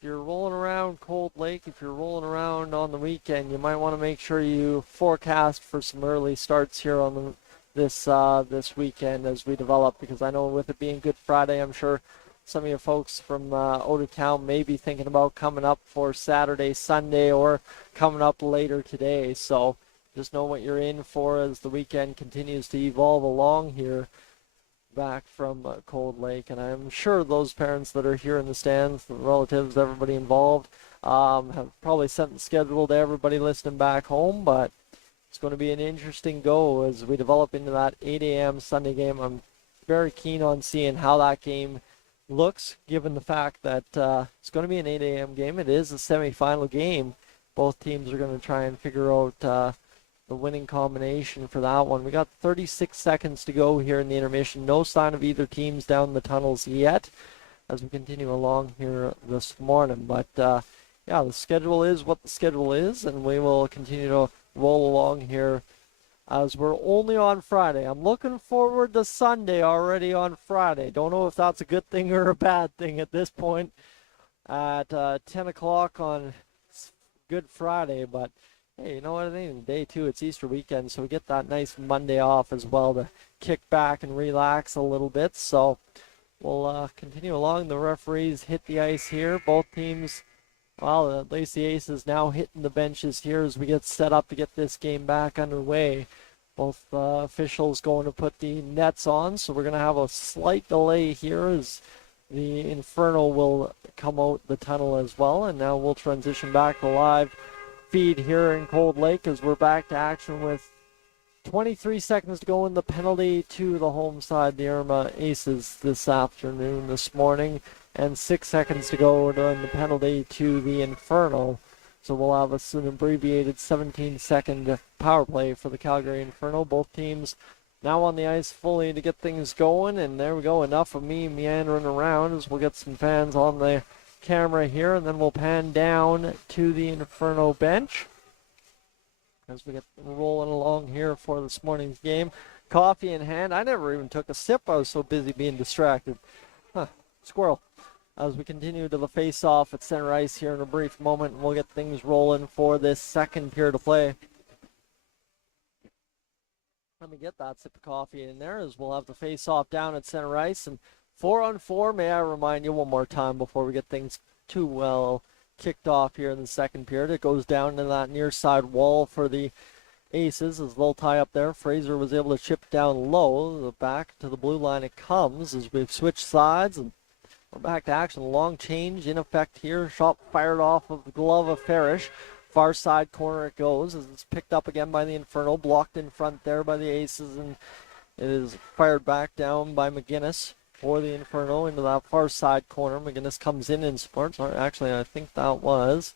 you're rolling around Cold Lake, if you're rolling around on the weekend, you might want to make sure you forecast for some early starts here on this weekend as we develop, because I know with it being Good Friday, I'm sure some of you folks from out of town may be thinking about coming up for Saturday, Sunday, or coming up later today. So just know what you're in for as the weekend continues to evolve along here back from Cold Lake. And I'm sure those parents that are here in the stands, the relatives, everybody involved, have probably sent the schedule to everybody listening back home, but it's going to be an interesting go as we develop into that 8 a.m. Sunday game. I'm very keen on seeing how that game looks, given the fact that it's going to be an 8 a.m. game. It is a semifinal game. Both teams are going to try and figure out the winning combination for that one. We got 36 seconds to go here in the intermission. No sign of either teams down the tunnels yet as we continue along here this morning. But yeah, the schedule is what the schedule is, and we will continue to roll along here as we're only on Friday. I'm looking forward to Sunday already on Friday. Don't know if that's a good thing or a bad thing at this point at 10 o'clock on Good Friday, but hey, you know what I mean? Day two, it's Easter weekend, so we get that nice Monday off as well to kick back and relax a little bit. So we'll continue along. The referees hit the ice here. Both teams, well, at least the Aces now hitting the benches here as we get set up to get this game back underway. Both officials going to put the nets on, so we're going to have a slight delay here as the Inferno will come out the tunnel as well. And now we'll transition back to live feed here in Cold Lake as we're back to action with 23 seconds to go in the penalty to the home side, the Irma Aces this morning, and 6 seconds to go in the penalty to the Inferno. So we'll have an abbreviated 17-second power play for the Calgary Inferno. Both teams now on the ice fully to get things going, and there we go. Enough of me meandering around as we'll get some fans on the camera here, and then we'll pan down to the Inferno bench as we get rolling along here for this morning's game. Coffee in hand. I never even took a sip. I was so busy being distracted. Squirrel. As we continue to the face-off at center ice here in a brief moment, and we'll get things rolling for this second period of play. Let me get that sip of coffee in there as we'll have the face-off down at center ice. And 4-on-4, may I remind you one more time before we get things too well kicked off here in the second period. It goes down to that near side wall for the Aces as they'll tie up there. Fraser was able to chip down low. The back to the blue line it comes as we've switched sides, and we're back to action. Long change in effect here. Shot fired off of the glove of Farish. Far side corner it goes as it's picked up again by the Inferno. Blocked in front there by the Aces, and it is fired back down by McGinnis for the Inferno into that far side corner. McGinnis comes in support. Sorry, actually, I think that was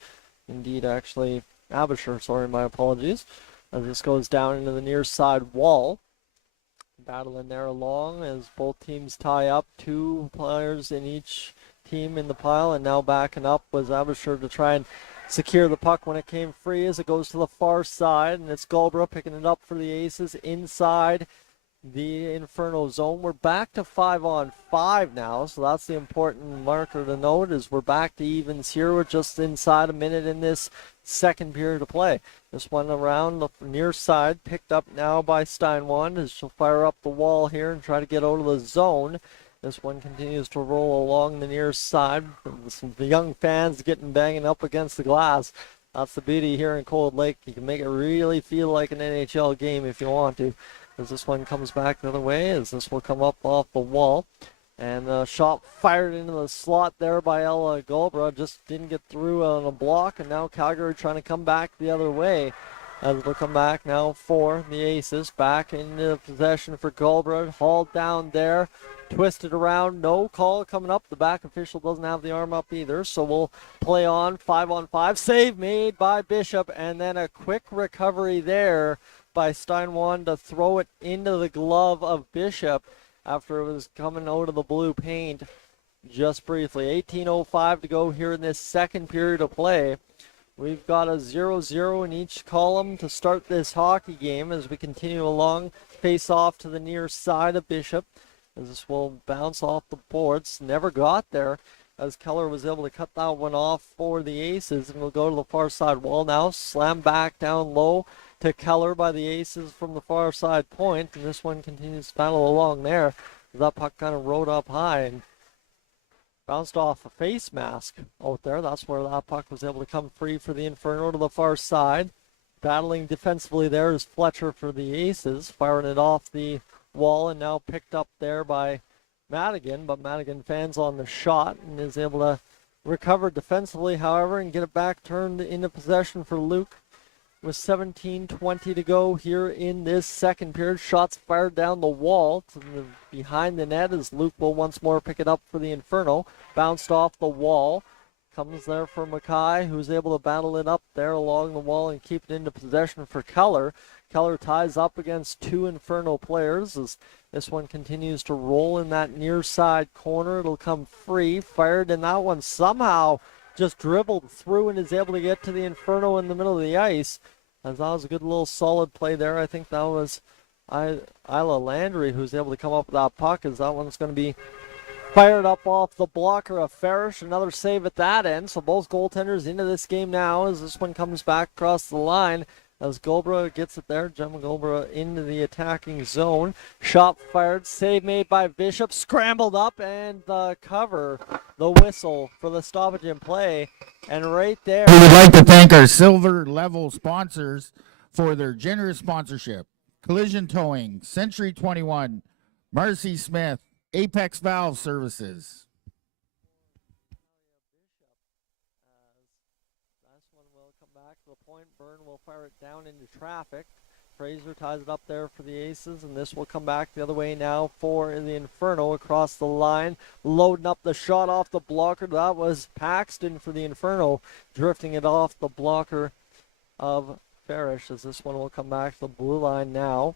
indeed actually Abisher. Sorry, my apologies. As this goes down into the near side wall. Battling there along as both teams tie up. Two players in each team in the pile, and now backing up was Abisher to try and secure the puck when it came free as it goes to the far side, and it's Galbra picking it up for the Aces inside the Inferno zone. We're back to 5-on-5 now, so that's the important marker to note is we're back to evens here. We're just inside a minute in this second period of play. This one around the near side, picked up now by Steinwand as she'll fire up the wall here and try to get out of the zone. This one continues to roll along the near side. Some young fans banging up against the glass. That's the beauty here in Cold Lake. You can make it really feel like an NHL game if you want to. As this one comes back the other way, as this will come up off the wall. And the shot fired into the slot there by Ella Galbra. Just didn't get through on a block, and now Calgary trying to come back the other way. As we'll come back now for the Aces. Back into possession for Galbra. Hauled down there. Twisted around. No call coming up. The back official doesn't have the arm up either. So we'll play on 5-on-5. Save made by Bishop. And then a quick recovery there by Steinwand to throw it into the glove of Bishop after it was coming out of the blue paint. just briefly. 18:05 to go here in this second period of play. We've got a 0-0 in each column to start this hockey game as we continue along. Face off to the near side of Bishop as this will bounce off the boards. Never got there as Keller was able to cut that one off for the Aces, and we'll go to the far side wall now. Slam back down low to Keller by the Aces from the far side point, and this one continues to battle along there. That puck kind of rode up high and bounced off a face mask out there. That's where that puck was able to come free for the Inferno to the far side. Battling defensively there is Fletcher for the Aces, firing it off the wall and now picked up there by Madigan, but Madigan fans on the shot and is able to recover defensively, however, and get it back turned into possession for Luke with 17:20 to go here in this second period. Shots fired down the wall to the behind the net as Luke will once more pick it up for the Inferno. Bounced off the wall. Comes there for Mackay, who's able to battle it up there along the wall and keep it into possession for Keller. Keller ties up against two Inferno players as this one continues to roll in that near side corner. It'll come free, fired, and that one somehow just dribbled through and is able to get to the Inferno in the middle of the ice. As that was a good little solid play there. I think that was Isla Landry who's able to come up with that puck, as that one's going to be fired up off the blocker of Farish. Another save at that end. So both goaltenders into this game now as this one comes back across the line. As Gobra gets it there, Gemma Gobra into the attacking zone. Shot fired, save made by Bishop, scrambled up, and the cover, the whistle for the stoppage in play. And right there, We would like to thank our silver level sponsors for their generous sponsorship. Collision Towing, Century 21, Marcy Smith, Apex Valve Services. this one will come back to the point. Byrne will fire it down into traffic. Fraser ties it up there for the Aces, and this will come back the other way now for the Inferno across the line. Loading up the shot off the blocker. That was Paxton for the Inferno, drifting it off the blocker of Farish, as this one will come back to the blue line now.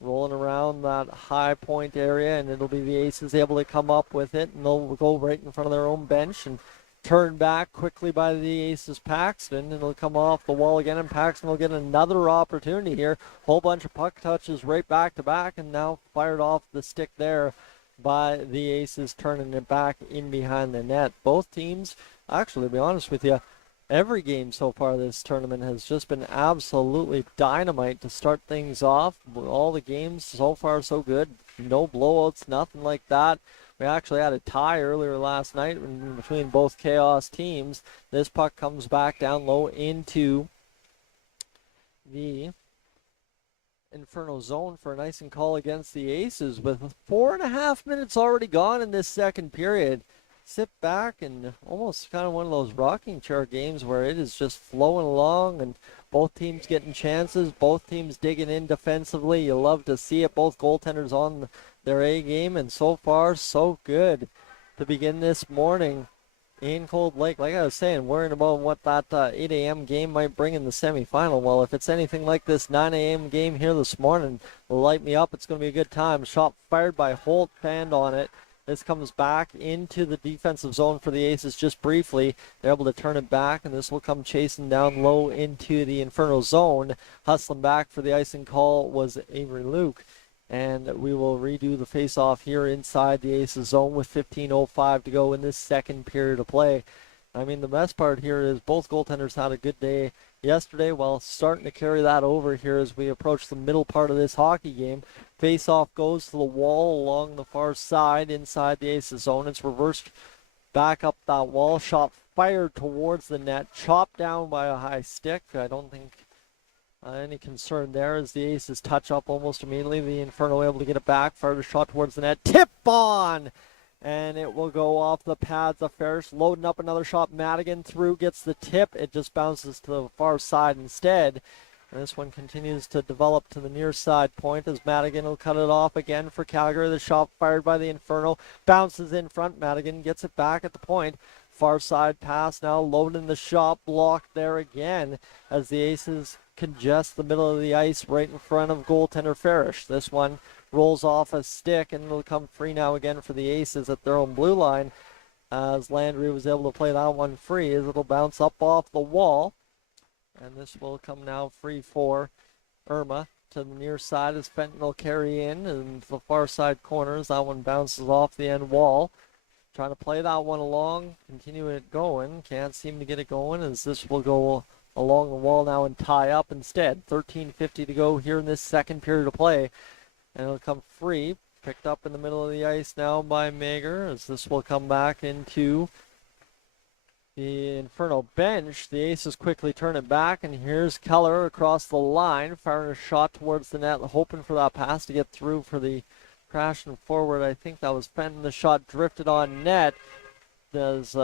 Rolling around that high point area, and it'll be the Aces able to come up with it, and they'll go right in front of their own bench and turn back quickly by the Aces Paxton, and it'll come off the wall again, and Paxton will get another opportunity here. Whole bunch of puck touches right back to back, and now fired off the stick there by the Aces, turning it back in behind the net. Both teams, actually, to be honest with you, every game so far this tournament has just been absolutely dynamite to start things off. All the games so far so good. No blowouts, nothing like that. We actually had a tie earlier last night between both Chaos teams. This puck comes back down low into the Inferno zone for an icing call against the Aces with 4.5 minutes already gone in this second period. Sit back and almost kind of one of those rocking chair games where it is just flowing along and both teams getting chances, both teams digging in defensively. You love to see it. Both goaltenders on their A game, and so far so good to begin this morning in Cold Lake. Like I was saying, worrying about what that 8 a.m. game might bring in the semifinal. Well, if it's anything like this 9 a.m. game here this morning, light me up. It's going to be a good time. Shot fired by Holt, band on it. This comes back into the defensive zone for the Aces just briefly. They're able to turn it back, and this will come chasing down low into the Inferno zone. Hustling back for the icing call was Avery Luke. And we will redo the face-off here inside the Aces zone with 15:05 to go in this second period of play. I mean, the best part here is both goaltenders had a good day yesterday, while starting to carry that over here as we approach the middle part of this hockey game. Face-off goes to the wall along the far side inside the Aces zone. It's reversed back up that wall. Shot fired towards the net, chopped down by a high stick. I don't think any concern there as the Aces touch up almost immediately. The Inferno able to get it back, fired a shot towards the net. Tip on! And it will go off the pads of Ferris. Loading up another shot. Madigan through, gets the tip. It just bounces to the far side instead. And this one continues to develop to the near side point as Madigan will cut it off again for Calgary. The shot fired by the Inferno. Bounces in front. Madigan gets it back at the point. Far side pass now. Loading the shot. Blocked there again as the Aces congest the middle of the ice right in front of goaltender Farish. This one rolls off a stick, and it'll come free now again for the Aces at their own blue line. as Landry was able to play that one free as it'll bounce up off the wall. And this will come now free for Irma to the near side as Fenton will carry in, and the far side corners, that one bounces off the end wall. Trying to play that one along, continuing it going. Can't seem to get it going as this will go along the wall now and tie up instead. 13:50 to go here in this second period of play. And it'll come free. Picked up in the middle of the ice now by Mager as this will come back into the Inferno bench. The Aces quickly turn it back, and here's Keller across the line, firing a shot towards the net, hoping for that pass to get through for the crash and forward. I think that was Fenton. The shot drifted on net. Does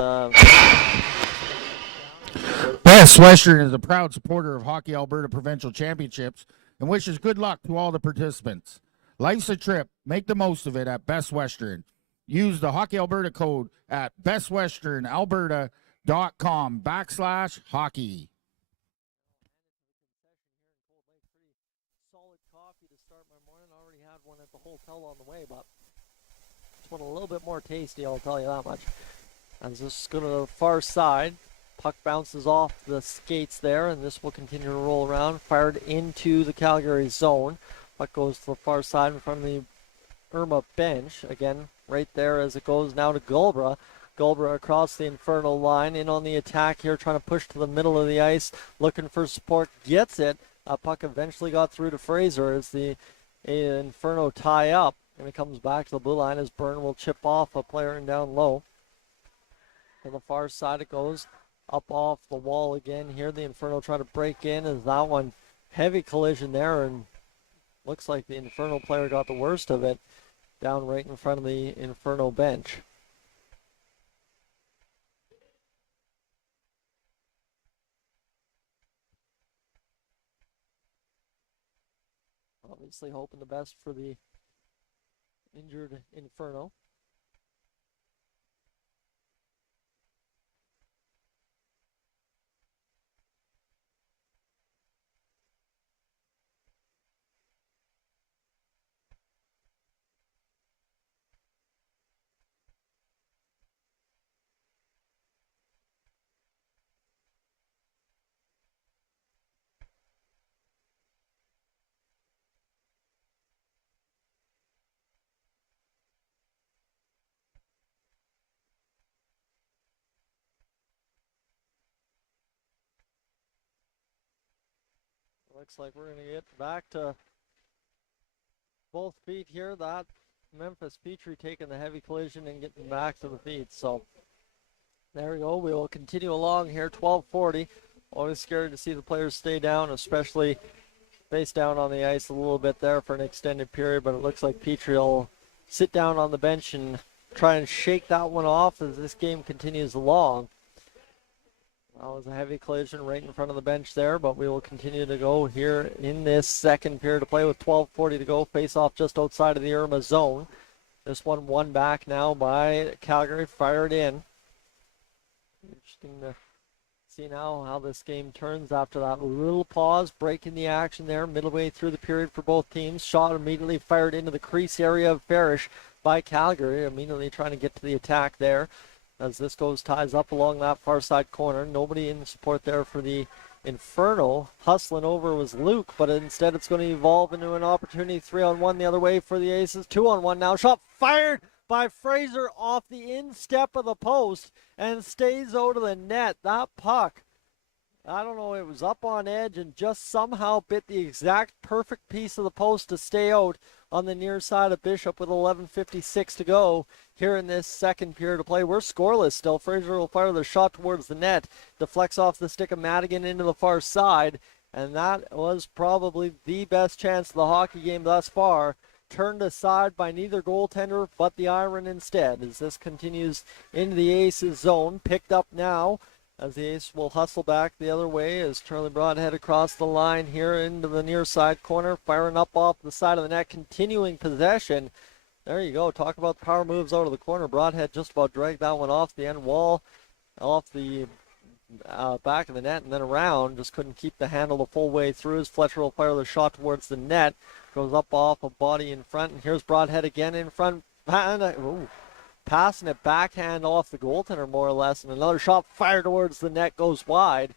Best Western is a proud supporter of Hockey Alberta Provincial Championships and wishes good luck to all the participants. Life's a trip. Make the most of it at Best Western. Use the Hockey Alberta code at bestwesternalberta.com/hockey. solid coffee to start my morning. Already had one at the hotel on the way, but this one a little bit more tasty, I'll tell you that much. As this is going to the far side, puck bounces off the skates there, and this will continue to roll around, fired into the Calgary zone. Puck goes to the far side in front of the Irma bench. Again, right there as it goes now to Gulbra. Gulbra across the Inferno line, in on the attack here, trying to push to the middle of the ice, looking for support, gets it. Puck eventually got through to Fraser as the Inferno tie up, and it comes back to the blue line as Byrne will chip off a player and down low. To the far side it goes, up off the wall again here. The Inferno trying to break in as that one, heavy collision there, and looks like the Inferno player got the worst of it down right in front of the Inferno bench. Obviously hoping the best for the injured Inferno. Looks like we're going to get back to both feet here. That Memphis Petrie taking the heavy collision and getting back to the feet. So there we go. We will continue along here. 12:40. Always scary to see the players stay down, especially face down on the ice a little bit there for an extended period. But it looks like Petrie will sit down on the bench and try and shake that one off as this game continues along. That was a heavy collision right in front of the bench there, but we will continue to go here in this second period of play with 12:40 to go. Face off just outside of the Irma zone. This one won back now by Calgary, fired in. Interesting to see now how this game turns after that little pause, breaking the action there, midway through the period for both teams. Shot immediately fired into the crease area of Farish by Calgary, immediately trying to get to the attack there. As this goes, ties up along that far side corner. Nobody in support there for the Inferno. Hustling over was Luke, but instead it's going to evolve into an opportunity. 3-on-1 the other way for the Aces. 2-on-1 now. Shot fired by Fraser off the instep of the post and stays out of the net. That puck, I don't know, it was up on edge and just somehow bit the exact perfect piece of the post to stay out on the near side of Bishop with 11:56 to go here in this second period of play. We're scoreless still. Fraser will fire the shot towards the net, deflects off the stick of Madigan into the far side, and that was probably the best chance of the hockey game thus far. Turned aside by neither goaltender but the Iron instead as this continues into the Aces zone. Picked up now as the Ace will hustle back the other way as Charlie Broadhead across the line here into the near side corner, firing up off the side of the net, continuing possession. There you go. Talk about power moves out of the corner. Broadhead just about dragged that one off the end wall, off the back of the net and then around. Just couldn't keep the handle the full way through as Fletcher will fire the shot towards the net. Goes up off a body in front, and here's Broadhead again in front. passing it backhand off the goaltender more or less, and another shot fired towards the net goes wide.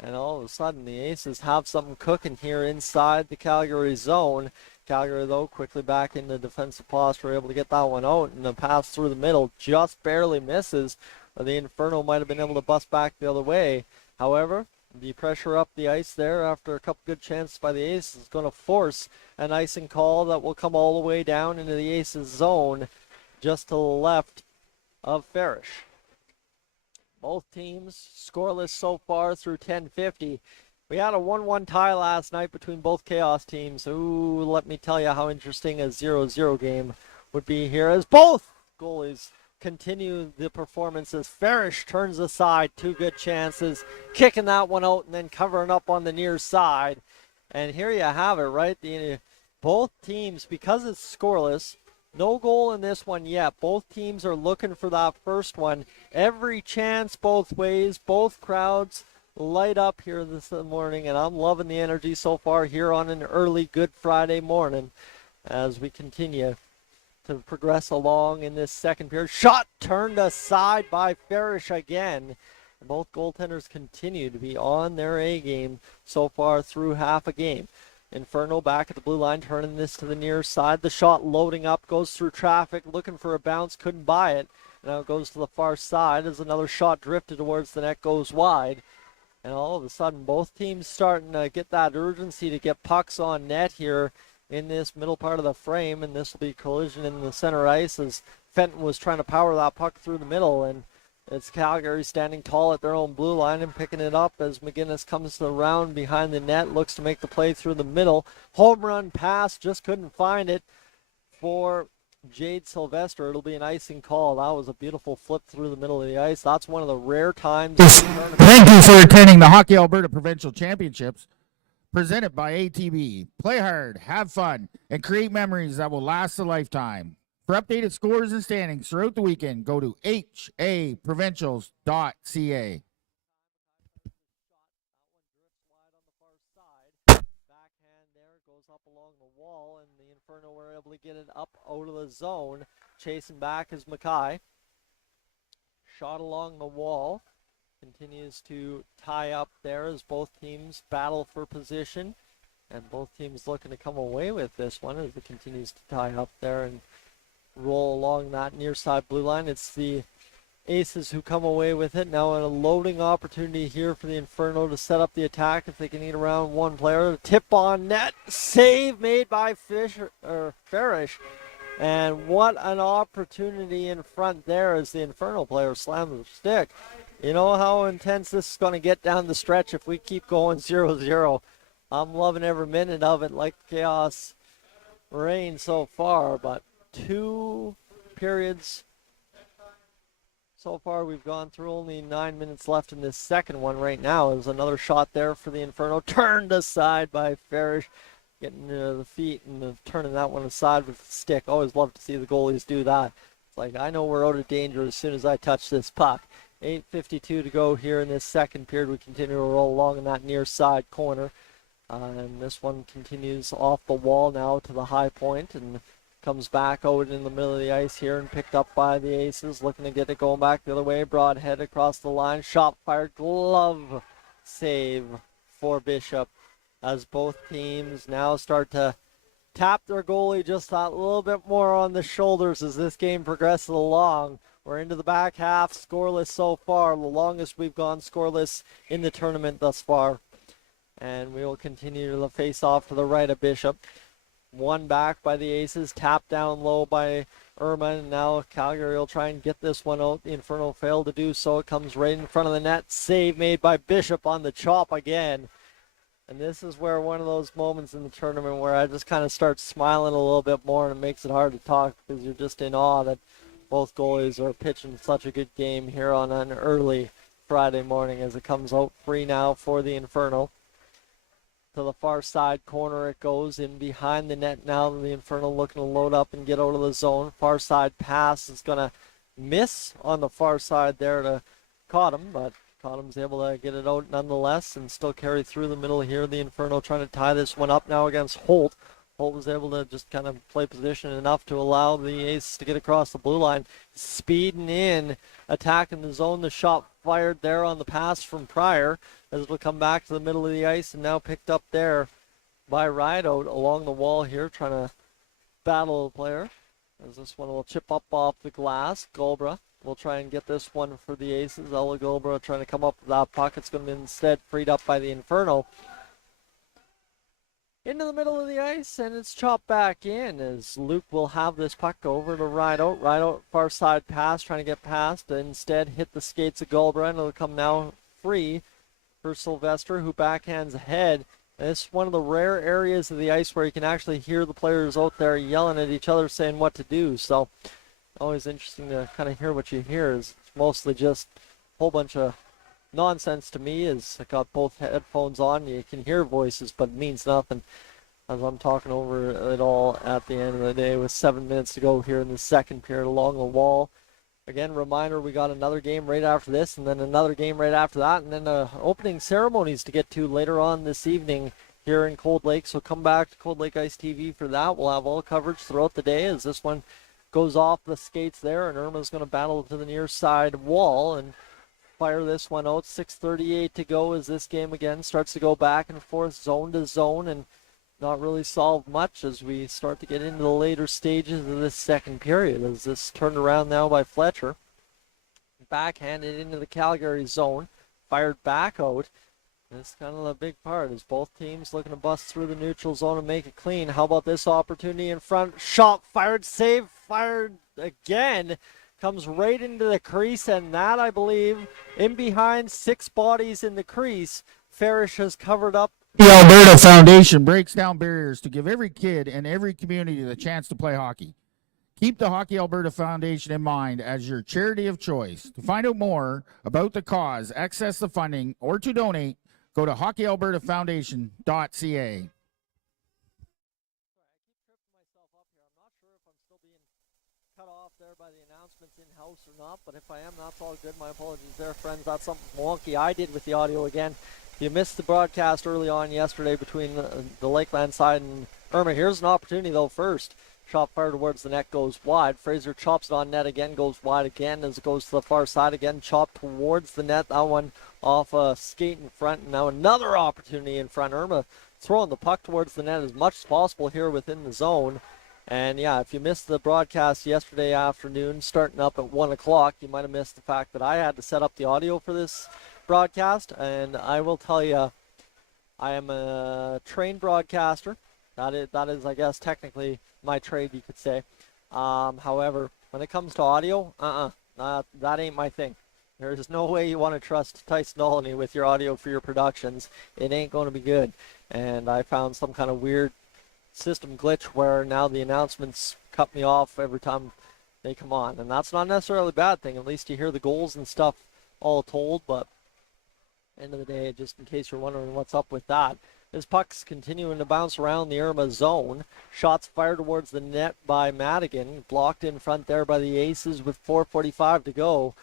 And all of a sudden, the Aces have something cooking here inside the Calgary zone. Calgary, though, quickly back into defensive posture, able to get that one out, and the pass through the middle just barely misses. The Inferno might have been able to bust back the other way. However, the pressure up the ice there after a couple good chances by the Aces is going to force an icing call that will come all the way down into the Aces zone just to the left of Farish. Both teams scoreless so far through 10:50. We had a 1-1 tie last night between both Chaos teams. Ooh, let me tell you how interesting a 0-0 game would be here as both goalies continue the performance as Farish turns aside. Two good chances, kicking that one out and then covering up on the near side. And here you have it, right? Both teams, because it's scoreless, no goal in this one yet. Both teams are looking for that first one. Every chance both ways. Both crowds light up here this morning, and I'm loving the energy so far here on an early Good Friday morning as we continue to progress along in this second period. Shot turned aside by Farish again. Both goaltenders continue to be on their A game so far through half a game. Inferno back at the blue line, turning this to the near side. The shot loading up, goes through traffic, looking for a bounce, couldn't buy it. Now it goes to the far side as another shot drifted towards the net, goes wide. And all of a sudden, both teams starting to get that urgency to get pucks on net here in this middle part of the frame. And this will be collision in the center ice as Fenton was trying to power that puck through the middle. And it's Calgary standing tall at their own blue line and picking it up as McGinnis comes around behind the net, looks to make the play through the middle. Home run pass, just couldn't find it for Jade Sylvester. It'll be an icing call. That was a beautiful flip through the middle of the ice. That's one of the rare times. Thank you for attending the Hockey Alberta Provincial Championships presented by ATB. Play hard, have fun, and create memories that will last a lifetime. For updated scores and standings throughout the weekend, go to haprovincials.ca. Backhand there, goes up along the wall, and the Inferno were able to get it up out of the zone. Chasing back is Mackay. Shot along the wall. Continues to tie up there as both teams battle for position. And both teams looking to come away with this one as it continues to tie up there and roll along that near side blue line. It's the Aces who come away with it. Now a loading opportunity here for the Inferno to set up the attack if they can eat around one player. Tip on net. Save made by Farish. And what an opportunity in front there as the Inferno player slams the stick. You know how intense this is going to get down the stretch if we keep going 0-0. I'm loving every minute of it like Chaos reign so far, but 2 periods so far we've gone through. Only 9 minutes left in this second one right now. There's another shot there for the Inferno, turned aside by Farish, getting the feet and turning that one aside with the stick. Always love to see the goalies do that. It's like, I know we're out of danger as soon as I touch this puck. 8:52 to go here in this second period. We continue to roll along in that near side corner. And this one continues off the wall now to the high point and comes back out in the middle of the ice here and picked up by the Aces. Looking to get it going back the other way. Broadhead across the line. Shot fired. Glove save for Bishop as both teams now start to tap their goalie just that little bit more on the shoulders as this game progresses along. We're into the back half, scoreless so far. The longest we've gone scoreless in the tournament thus far. And we will continue to face off to the right of Bishop. One back by the Aces, tapped down low by Irma, and now Calgary will try and get this one out. The Inferno failed to do so. It comes right in front of the net. Save made by Bishop on the chop again. And this is where one of those moments in the tournament where I just kind of start smiling a little bit more, and it makes it hard to talk because you're just in awe that both goalies are pitching such a good game here on an early Friday morning as it comes out free now for the Inferno. To the far side corner it goes, in behind the net now. The Inferno looking to load up and get out of the zone. Far side pass is going to miss on the far side there to Cottam, but Cottam's able to get it out nonetheless and still carry through the middle here. The Inferno trying to tie this one up now against Holt. Holt was able to just kind of play position enough to allow the Aces to get across the blue line. Speeding in, attacking the zone. The shot fired there on the pass from Pryor as it'll come back to the middle of the ice and now picked up there by Rideout along the wall here, trying to battle the player. As this one will chip up off the glass. Golbra will try and get this one for the Aces. Ella Golbra trying to come up with that puck. It's going to be instead freed up by the Inferno. Into the middle of the ice, and it's chopped back in as Luke will have this puck over to Rideout. Rideout far side pass, trying to get past. Instead hit the skates of Golbra, and it'll come now free for Sylvester, who backhands ahead. It's one of the rare areas of the ice where you can actually hear the players out there yelling at each other, saying what to do. So always interesting to kind of hear what you hear. It's mostly just a whole bunch of nonsense to me, as I got both headphones on. You can hear voices, but it means nothing as I'm talking over it all at the end of the day with 7 minutes to go here in the second period along the wall. Again, reminder, we got another game right after this, and then another game right after that, and then opening ceremonies to get to later on this evening here in Cold Lake. So come back to Cold Lake Ice TV for that. We'll have all coverage throughout the day as this one goes off the skates there, and Irma's going to battle to the near side wall and fire this one out. 6:38 to go as this game again starts to go back and forth, zone to zone, and not really solve much as we start to get into the later stages of this second period. As this turned around now by Fletcher, backhanded into the Calgary zone, fired back out. That's kind of the big part, is both teams looking to bust through the neutral zone and make it clean. How about this opportunity in front? Shot fired, save, fired again. Comes right into the crease, and that, I believe, in behind 6 bodies in the crease, Farish has covered up. The Alberta Foundation breaks down barriers to give every kid and every community the chance to play hockey. Keep the Hockey Alberta Foundation in mind as your charity of choice. To find out more about the cause, access the funding, or to donate, go to hockeyalbertafoundation.ca. By the announcements in-house or not, but if I am, that's all good. My apologies there, friends. That's something wonky I did with the audio again. If you missed the broadcast early on yesterday between the Lakeland side and Irma, here's an opportunity, though, first. Shot fired towards the net, goes wide. Fraser chops it on net again, goes wide again as it goes to the far side again. Chopped towards the net, that one off a skate in front. And now another opportunity in front. Irma throwing the puck towards the net as much as possible here within the zone. And yeah, if you missed the broadcast yesterday afternoon, starting up at 1 o'clock, you might have missed the fact that I had to set up the audio for this broadcast. And I will tell you, I am a trained broadcaster. That is, I guess, technically my trade, you could say. However, when it comes to audio, that ain't my thing. There's no way you want to trust Tyson Dolany with your audio for your productions. It ain't going to be good. And I found some kind of weird system glitch where now the announcements cut me off every time they come on, and that's not necessarily a bad thing. At least you hear the goals and stuff all told, but end of the day, just in case you're wondering what's up with that, this puck's continuing to bounce around the Irma zone. Shots fired towards the net by Madigan, blocked in front there by the Aces with 4:45 to go,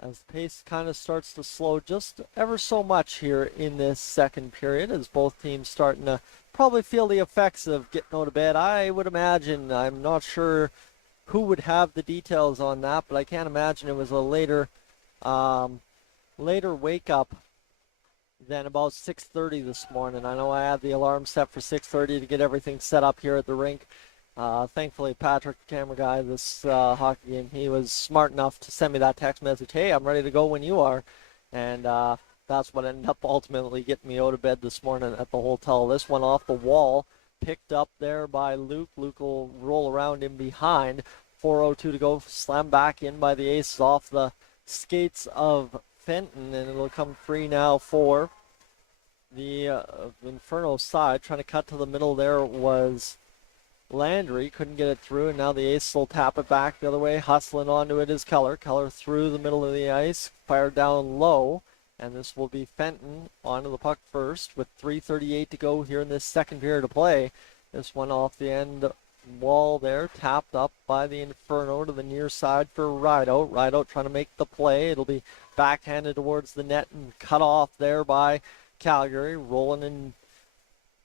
as the pace kind of starts to slow just ever so much here in this second period, as both teams starting to probably feel the effects of getting out of bed. I would imagine, I'm not sure who would have the details on that, but I can't imagine it was a later wake up than about 6:30 this morning. I know I had the alarm set for 6:30 to get everything set up here at the rink. Thankfully, Patrick, the camera guy, this hockey game, he was smart enough to send me that text message, hey, I'm ready to go when you are. And that's what ended up ultimately getting me out of bed this morning at the hotel. This one off the wall, picked up there by Luke. Luke will roll around in behind. 4:02 to go, slam back in by the Aces off the skates of Fenton, and it'll come free now for the Inferno side. Trying to cut to the middle there was Landry, couldn't get it through, and now the Aces will tap it back the other way. Hustling onto it is Keller. Keller through the middle of the ice, fired down low. And this will be Fenton onto the puck first with 3:38 to go here in this second period of play. This one off the end wall there, tapped up by the Inferno to the near side for Rideout. Rideout trying to make the play. It'll be backhanded towards the net and cut off there by Calgary. Rolling in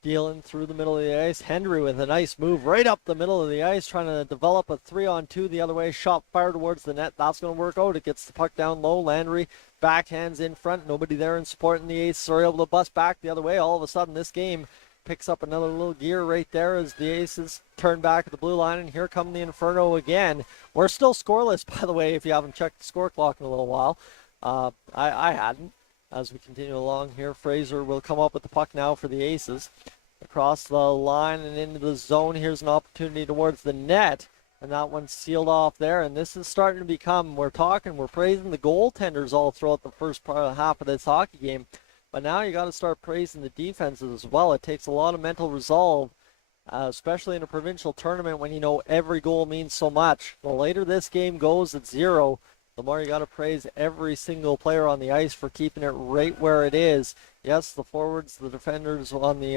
dealing through the middle of the ice. Hendry with a nice move right up the middle of the ice, trying to develop a 3-on-2 the other way. Shot fired towards the net. That's going to work out. It gets the puck down low. Landry backhands in front. Nobody there in support, and the Aces are able to bust back the other way. All of a sudden, this game picks up another little gear right there as the Aces turn back at the blue line, and here come the Inferno again. We're still scoreless, by the way, if you haven't checked the score clock in a little while. I hadn't. As we continue along here, Fraser will come up with the puck now for the Aces. Across the line and into the zone. Here's an opportunity towards the net, and that one's sealed off there. And this is starting to become, we're praising the goaltenders all throughout the first part of the half of this hockey game. But now you got to start praising the defenses as well. It takes a lot of mental resolve, especially in a provincial tournament when you know every goal means so much. The later this game goes at 0, the more you got to praise every single player on the ice for keeping it right where it is. Yes, the forwards, the defenders on the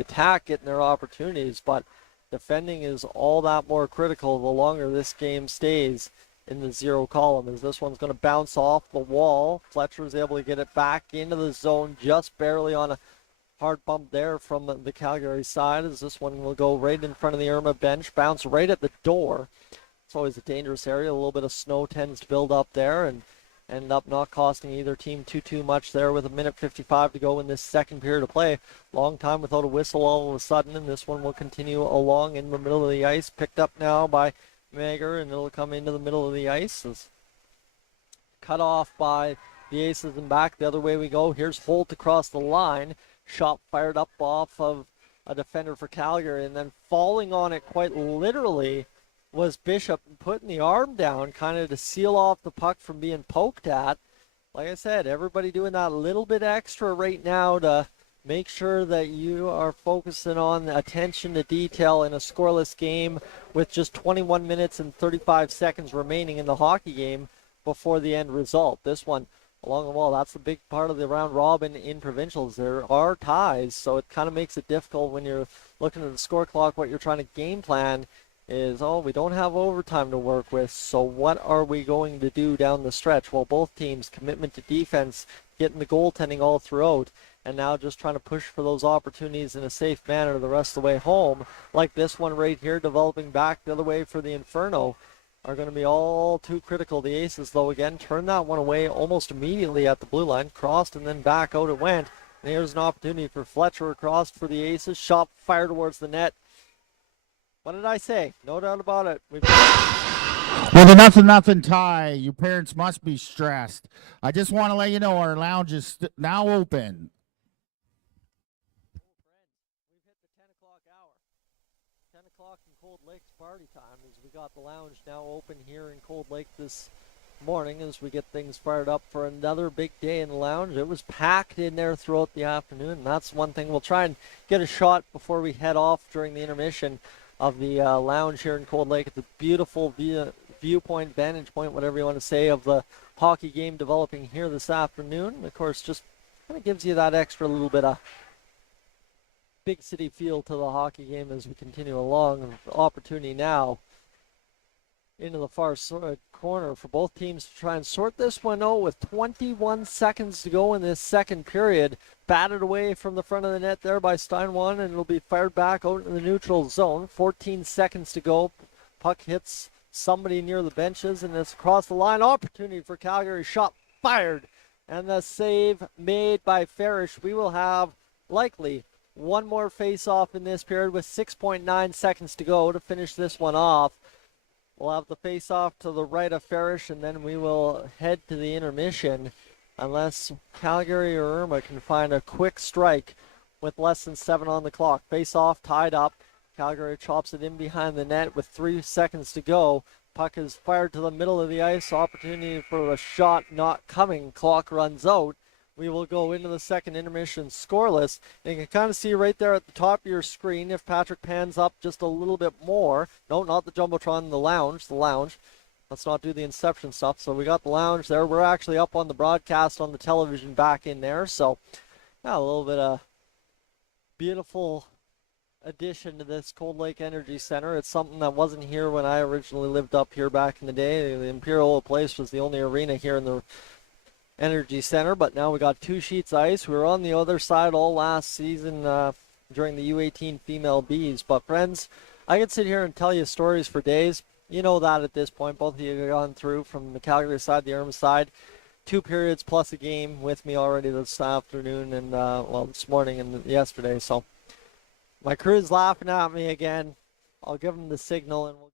attack getting their opportunities, but defending is all that more critical the longer this game stays in the 0 column, as this one's going to bounce off the wall. Fletcher is able to get it back into the zone, just barely on a hard bump there from the Calgary side, as this one will go right in front of the Irma bench, bounce right at the door. It's always a dangerous area. A little bit of snow tends to build up there and end up not costing either team too much there with 1:55 to go in this second period of play. Long time without a whistle all of a sudden, and this one will continue along in the middle of the ice. Picked up now by Mager, and it'll come into the middle of the ice. It's cut off by the Aces, and back the other way we go. Here's Holt across the line. Shot fired up off of a defender for Calgary, and then falling on it quite literally was Bishop, putting the arm down kind of to seal off the puck from being poked at. Like I said, everybody doing that little bit extra right now to make sure that you are focusing on attention to detail in a scoreless game with just 21 minutes and 35 seconds remaining in the hockey game before the end result. This one along the wall, that's the big part of the round robin in provincials. There are ties, so it kind of makes it difficult when you're looking at the score clock. What you're trying to game plan is, we don't have overtime to work with, so what are we going to do down the stretch? Well, both teams, commitment to defense, getting the goaltending all throughout, and now just trying to push for those opportunities in a safe manner the rest of the way home, like this one right here, developing back the other way for the Inferno, are going to be all too critical. The Aces, though, again, turned that one away almost immediately at the blue line, crossed and then back out it went. And here's an opportunity for Fletcher across for the Aces, shot fired towards the net. What did I say? No doubt about it. With a 0-0 tie, you parents must be stressed. I just want to let you know our lounge is now open. We've hit the 10 o'clock hour. 10 o'clock in Cold Lake's party time, as we got the lounge now open here in Cold Lake this morning as we get things fired up for another big day in the lounge. It was packed in there throughout the afternoon, and that's one thing. We'll try and get a shot before we head off during the intermission of the lounge here in Cold Lake. It's a beautiful viewpoint, vantage point, whatever you want to say, of the hockey game developing here this afternoon. And of course, just kind of gives you that extra little bit of big city feel to the hockey game as we continue along. Opportunity now into the far corner for both teams to try and sort this one out with 21 seconds to go in this second period. Batted away from the front of the net there by Steinwan, and it'll be fired back out in the neutral zone. 14 seconds to go. Puck hits somebody near the benches, and it's across the line. Opportunity for Calgary. Shot fired, and the save made by Farish. We will have likely one more face-off in this period with 6.9 seconds to go to finish this one off. We'll have the face-off to the right of Farish, and then we will head to the intermission unless Calgary or Irma can find a quick strike with less than 7 on the clock. Face-off tied up. Calgary chops it in behind the net with 3 seconds to go. Puck is fired to the middle of the ice. Opportunity for a shot not coming. Clock runs out. We will go into the second intermission scoreless. And you can kind of see right there at the top of your screen, if Patrick pans up just a little bit more. No, not the Jumbotron, the lounge. Let's not do the Inception stuff. So we got the lounge there. We're actually up on the broadcast on the television back in there. So yeah, a little bit of beautiful addition to this Cold Lake Energy Center. It's something that wasn't here when I originally lived up here back in the day. The Imperial Place was the only arena here in the Energy Center, but now we got 2 sheets of ice. We were on the other side all last season during the U18 female Bs. But friends, I could sit here and tell you stories for days. You know that at this point. Both of you have gone through from the Calgary side, the Irma side. 2 periods plus a game with me already this afternoon and, this morning and yesterday. So my crew's laughing at me again. I'll give them the signal and we'll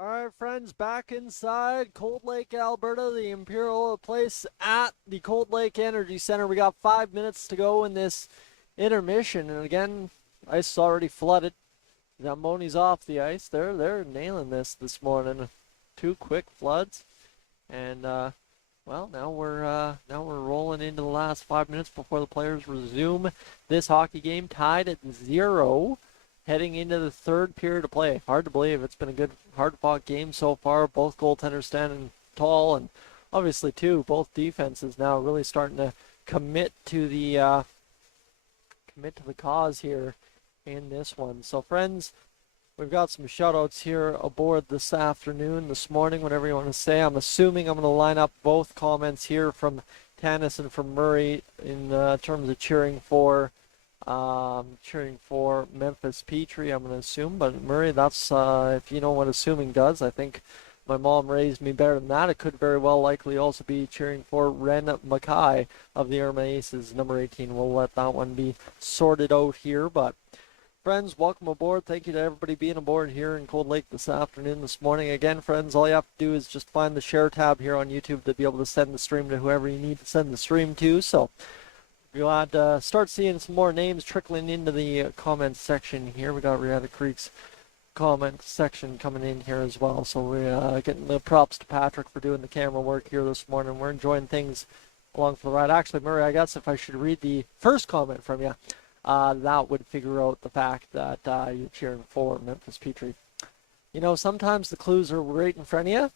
All right, friends, back inside Cold Lake, Alberta, the Imperial Place at the Cold Lake Energy Center. We got 5 minutes to go in this intermission, and again, ice is already flooded. Zamboni's off the ice. They're nailing this morning. 2 quick floods, and well, now we're rolling into the last 5 minutes before the players resume this hockey game, tied at 0. Heading into the third period of play. Hard to believe. It's been a good, hard-fought game so far. Both goaltenders standing tall, and obviously, too, both defenses now really starting to commit to the cause here in this one. So, friends, we've got some shout-outs here aboard this afternoon, this morning, whatever you want to say. I'm assuming I'm going to line up both comments here from Tanis and from Murray in terms of cheering for Memphis Petrie, I'm going to assume. But Murray, that's if you know what assuming does. I think my mom raised me better than that. It could very well likely also be cheering for Ren Mackay of the Irma Aces, number 18. We'll let that one be sorted out here. But friends, welcome aboard. Thank you to everybody being aboard here in Cold Lake this afternoon, this morning. Again, friends, all you have to do is just find the share tab here on YouTube to be able to send the stream to whoever you need to send the stream to. So glad to start seeing some more names trickling into the comments section here. We got Riata Creek's comment section coming in here as well. So we're getting the props to Patrick for doing the camera work here this morning. We're enjoying things along for the ride. Actually, Murray, I guess if I should read the first comment from you, that would figure out the fact that you're cheering for Memphis Petrie. You know, sometimes the clues are right in front of you,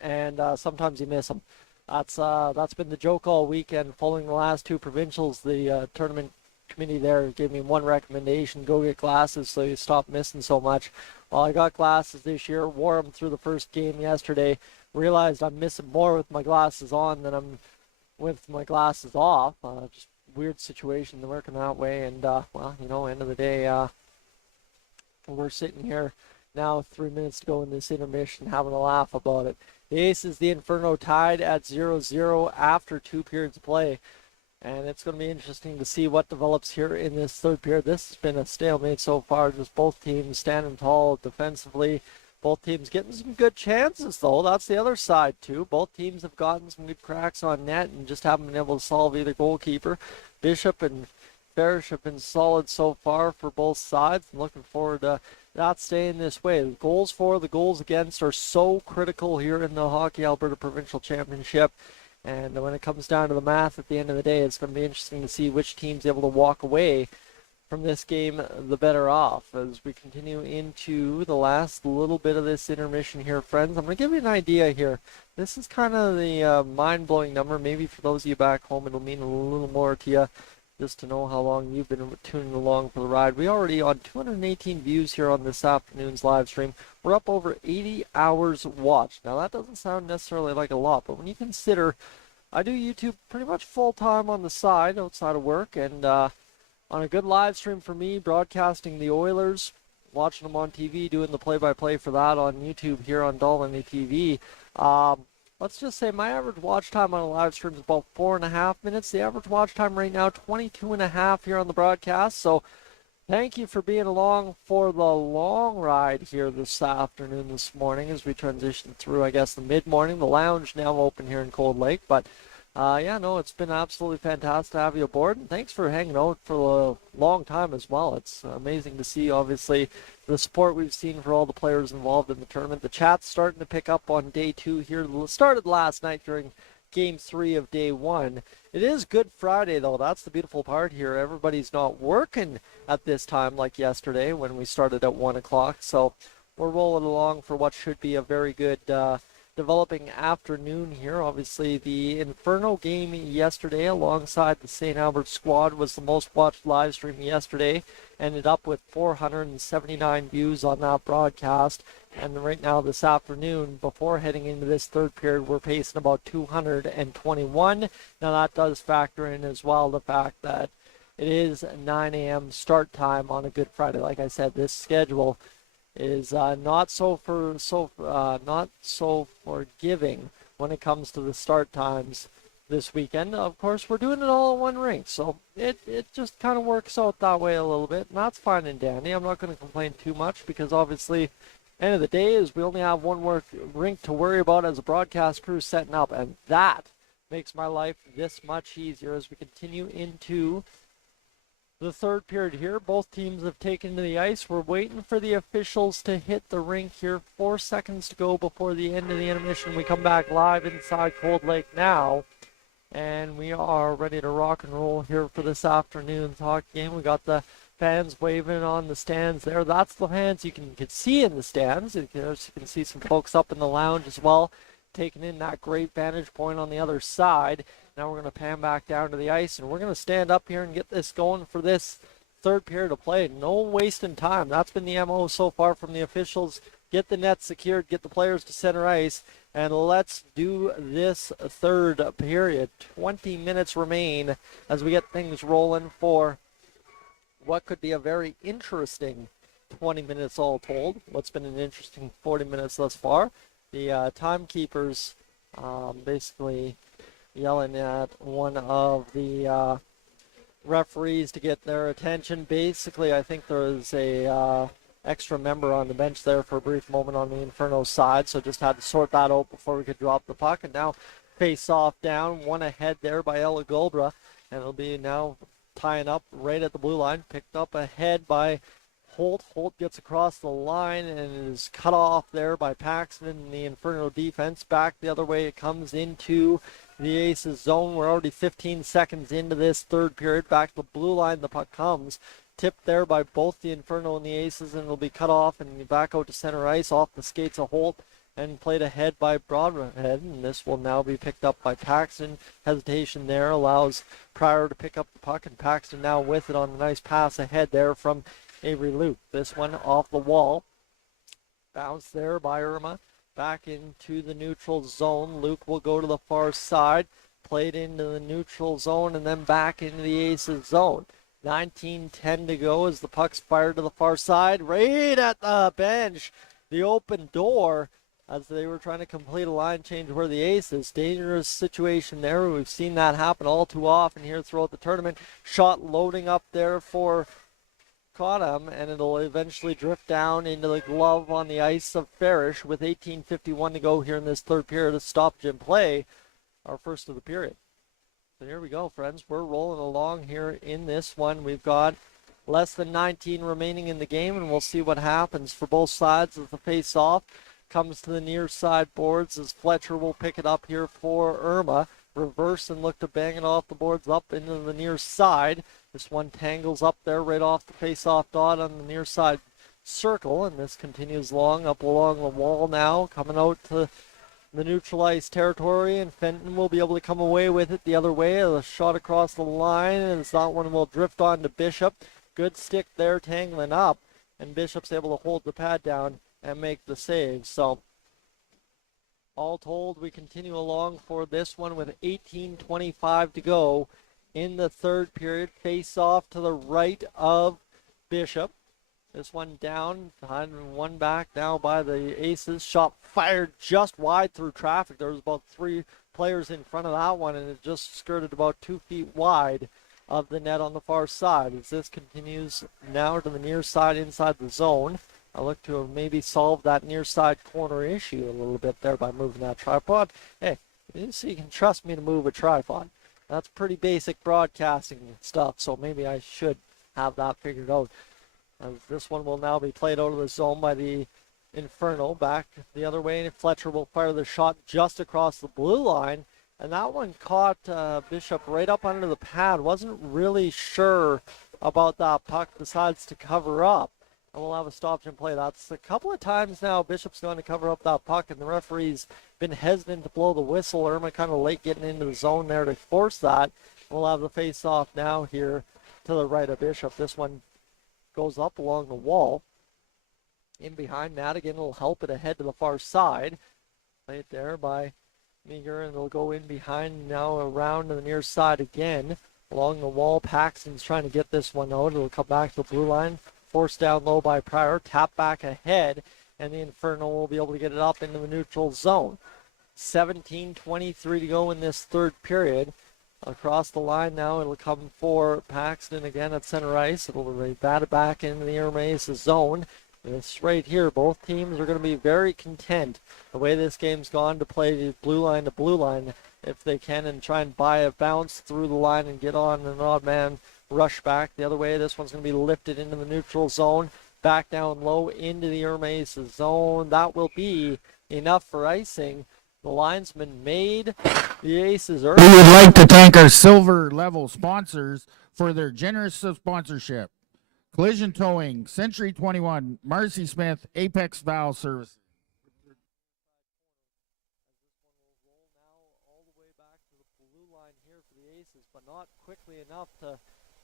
and sometimes you miss them. That's been the joke all weekend. Following the last 2 provincials, the tournament committee there gave me one recommendation: go get glasses so you stop missing so much. Well, I got glasses this year, wore them through the first game yesterday, realized I'm missing more with my glasses on than I'm with my glasses off. Just weird situation working that way, and well, you know, end of the day, we're sitting here now 3 minutes to go in this intermission having a laugh about it. The Aces, the Inferno, tied at 0-0 after 2 periods of play. And it's going to be interesting to see what develops here in this third period. This has been a stalemate so far, just both teams standing tall defensively. Both teams getting some good chances, though. That's the other side, too. Both teams have gotten some good cracks on net and just haven't been able to solve either goalkeeper. Bishop and Farish have been solid so far for both sides. I'm looking forward to that staying this way. The goals for, the goals against are so critical here in the Hockey Alberta Provincial Championship. And when it comes down to the math at the end of the day, it's going to be interesting to see which team's able to walk away from this game the better off. As we continue into the last little bit of this intermission here, friends, I'm going to give you an idea here. This is kind of the mind-blowing number. Maybe for those of you back home, it'll mean a little more to you, just to know how long you've been tuning along for the ride. We already on 218 views here on this afternoon's live stream. We're up over 80 hours watched. Now that doesn't sound necessarily like a lot, but when you consider I do YouTube pretty much full-time on the side, outside of work, and on a good live stream for me, broadcasting the Oilers, watching them on TV, doing the play-by-play for that on YouTube here on Dolly TV. Let's just say my average watch time on a live stream is about 4.5 minutes. The average watch time right now, 22.5 here on the broadcast. So thank you for being along for the long ride here this afternoon, this morning, as we transition through, I guess, the mid-morning. The lounge now open here in Cold Lake. But, yeah, no, it's been absolutely fantastic to have you aboard. And thanks for hanging out for a long time as well. It's amazing to see, obviously, the support we've seen for all the players involved in the tournament. The chat's starting to pick up on day 2 here. It started last night during Game 3 of day 1. It is Good Friday, though. That's the beautiful part here. Everybody's not working at this time like yesterday when we started at 1 o'clock. So we're rolling along for what should be a very good developing afternoon here. Obviously, the Inferno game yesterday alongside the St. Albert squad was the most watched live stream yesterday. Ended up with 479 views on that broadcast. And right now this afternoon, before heading into this third period, we're pacing about 221. Now that does factor in as well the fact that it is 9 a.m. start time on a Good Friday. Like I said, this schedule is not so forgiving when it comes to the start times this weekend. Of course, we're doing it all in one rink, so it just kind of works out that way a little bit, and that's fine and dandy. I'm not going to complain too much because obviously end of the day is we only have one more rink to worry about as a broadcast crew setting up, and that makes my life this much easier as we continue into the third period here. Both teams have taken to the ice. We're waiting for the officials to hit the rink here. 4 seconds to go before the end of the intermission. We come back live inside Cold Lake now, and we are ready to rock and roll here for this afternoon's hockey game. We got the fans waving on the stands there. That's the fans you can see in the stands. You can see some folks up in the lounge as well, taking in that great vantage point on the other side. Now we're going to pan back down to the ice, and we're going to stand up here and get this going for this third period of play. No wasting time. That's been the MO so far from the officials. Get the net secured, get the players to center ice, and let's do this third period. 20 minutes remain as we get things rolling for what could be a very interesting 20 minutes all told. What's been an interesting 40 minutes thus far. The timekeepers basically yelling at one of the referees to get their attention. Basically, I think there was a extra member on the bench there for a brief moment on the Inferno side, so just had to sort that out before we could drop the puck. And now face off down, one ahead there by Ella Golbra, and it'll be now tying up right at the blue line, picked up ahead by Holt. Holt gets across the line and is cut off there by Paxton in the Inferno defense. Back the other way, it comes into the Aces zone. We're already 15 seconds into this third period. Back to the blue line, the puck comes. Tipped there by both the Inferno and the Aces, and it'll be cut off and back out to center ice off the skates of Holt and played ahead by Broadhead. And this will now be picked up by Paxton. Hesitation there allows Pryor to pick up the puck, and Paxton now with it on a nice pass ahead there from Avery Luke. This one off the wall. Bounce there by Irma. Back into the neutral zone. Luke will go to the far side. Played into the neutral zone and then back into the Aces zone. 19:10 to go as the puck's fired to the far side. Right at the bench. The open door as they were trying to complete a line change where the Aces. Dangerous situation there. We've seen that happen all too often here throughout the tournament. Shot loading up there for caught him, and it'll eventually drift down into the glove on the ice of Farish with 18:51 to go here in this third period of stoppage and play, our first of the period. So here we go, friends. We're rolling along here in this one. We've got less than 19 remaining in the game, and we'll see what happens for both sides as the face-off comes to the near side boards as Fletcher will pick it up here for Irma. Reverse and look to bang it off the boards up into the near side. This one tangles up there right off the face-off dot on the near side circle, and this continues long up along the wall now, coming out to the neutral ice territory, and Fenton will be able to come away with it the other way. A shot across the line, and it's that one will drift on to Bishop. Good stick there, tangling up, and Bishop's able to hold the pad down and make the save. So all told, we continue along for this one with 18:25 to go in the third period. Face off to the right of Bishop. This one down, behind one back now by the Aces. Shot fired just wide through traffic. There was about 3 players in front of that one, and it just skirted about 2 feet wide of the net on the far side. As this continues now to the near side inside the zone. I look to have maybe solved that near side corner issue a little bit there by moving that tripod. Hey, so you can trust me to move a tripod. That's pretty basic broadcasting stuff, so maybe I should have that figured out. As this one will now be played out of the zone by the Inferno. Back the other way, and Fletcher will fire the shot just across the blue line. And that one caught Bishop right up under the pad. Wasn't really sure about that puck. Decides to cover up. And we'll have a stoppage and play. That's a couple of times now Bishop's going to cover up that puck, and the referee's been hesitant to blow the whistle. Irma kind of late getting into the zone there to force that. We'll have the face-off now here to the right of Bishop. This one goes up along the wall. In behind Madigan will help it ahead to the far side. Played there by Meager, and it'll go in behind now around to the near side again. Along the wall, Paxton's trying to get this one out. It'll come back to the blue line. Forced down low by Pryor. Tap back ahead, and the Inferno will be able to get it up into the neutral zone. 17:23 to go in this third period. Across the line now, it'll come for Paxton again at center ice. It'll be batted back into the Irma Aces zone. This right here, both teams are going to be very content the way this game's gone to play blue line to blue line if they can and try and buy a bounce through the line and get on an odd man rush back the other way. This one's going to be lifted into the neutral zone, back down low into the Irma Aces zone. That will be enough for icing. The linesman made the Aces early. We would like to thank our silver level sponsors for their generous sponsorship. Collision Towing, Century 21, Marcy Smith, Apex Valve Service. All the way back to the blue line here for the Aces, but not quickly enough to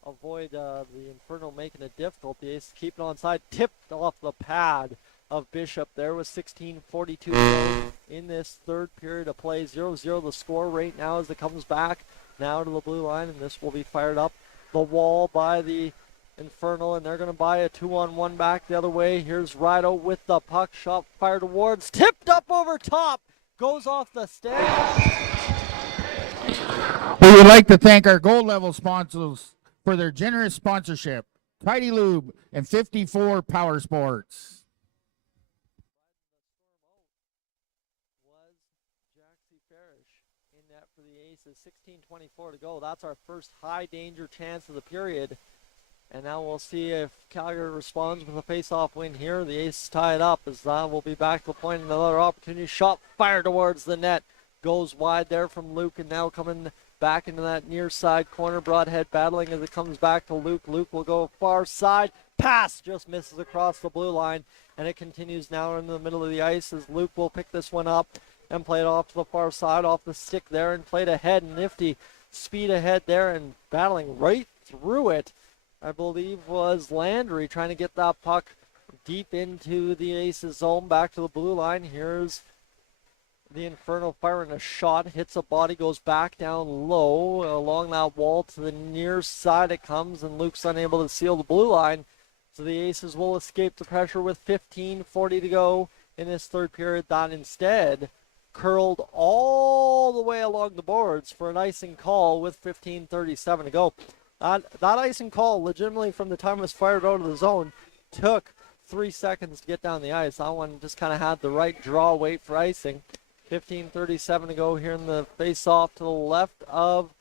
avoid the Inferno making it difficult. The Aces keep it onside, tipped off the pad of Bishop there with 16:42 to go in this third period of play. 0-0 the score right now as it comes back now to the blue line, and this will be fired up the wall by the Inferno, and they're going to buy a 2-on-1 back the other way. Here's Rido with the puck, shot fired towards, tipped up over top, goes off the stick. We would like to thank our gold level sponsors for their generous sponsorship. Tidy Lube and 54 Power Sports. Was Jaxie Farish in net for the Aces. 16:24 to go. That's our first high danger chance of the period. And now we'll see if Calgary responds with a face-off win here. The Aces tie it up as that will be back to the point. Another opportunity. Shot fired towards the net. Goes wide there from Luke, and now coming back into that near side corner. Broadhead battling as it comes back to Luke. Luke will go far side. Pass just misses across the blue line, and it continues now in the middle of the ice as Luke will pick this one up and play it off to the far side, off the stick there, and played ahead. Nifty speed ahead there and battling right through it, I believe, was Landry trying to get that puck deep into the Aces zone, back to the blue line. Here's the Inferno firing a shot, hits a body, goes back down low along that wall to the near side it comes, and Luke's unable to seal the blue line. So the Aces will escape the pressure with 15:40 to go in this third period. That instead curled all the way along the boards for an icing call with 15:37 to go. That icing call, legitimately from the time it was fired out of the zone, took 3 seconds to get down the ice. That one just kind of had the right draw weight for icing. 15:37 to go here in the face-off to the left of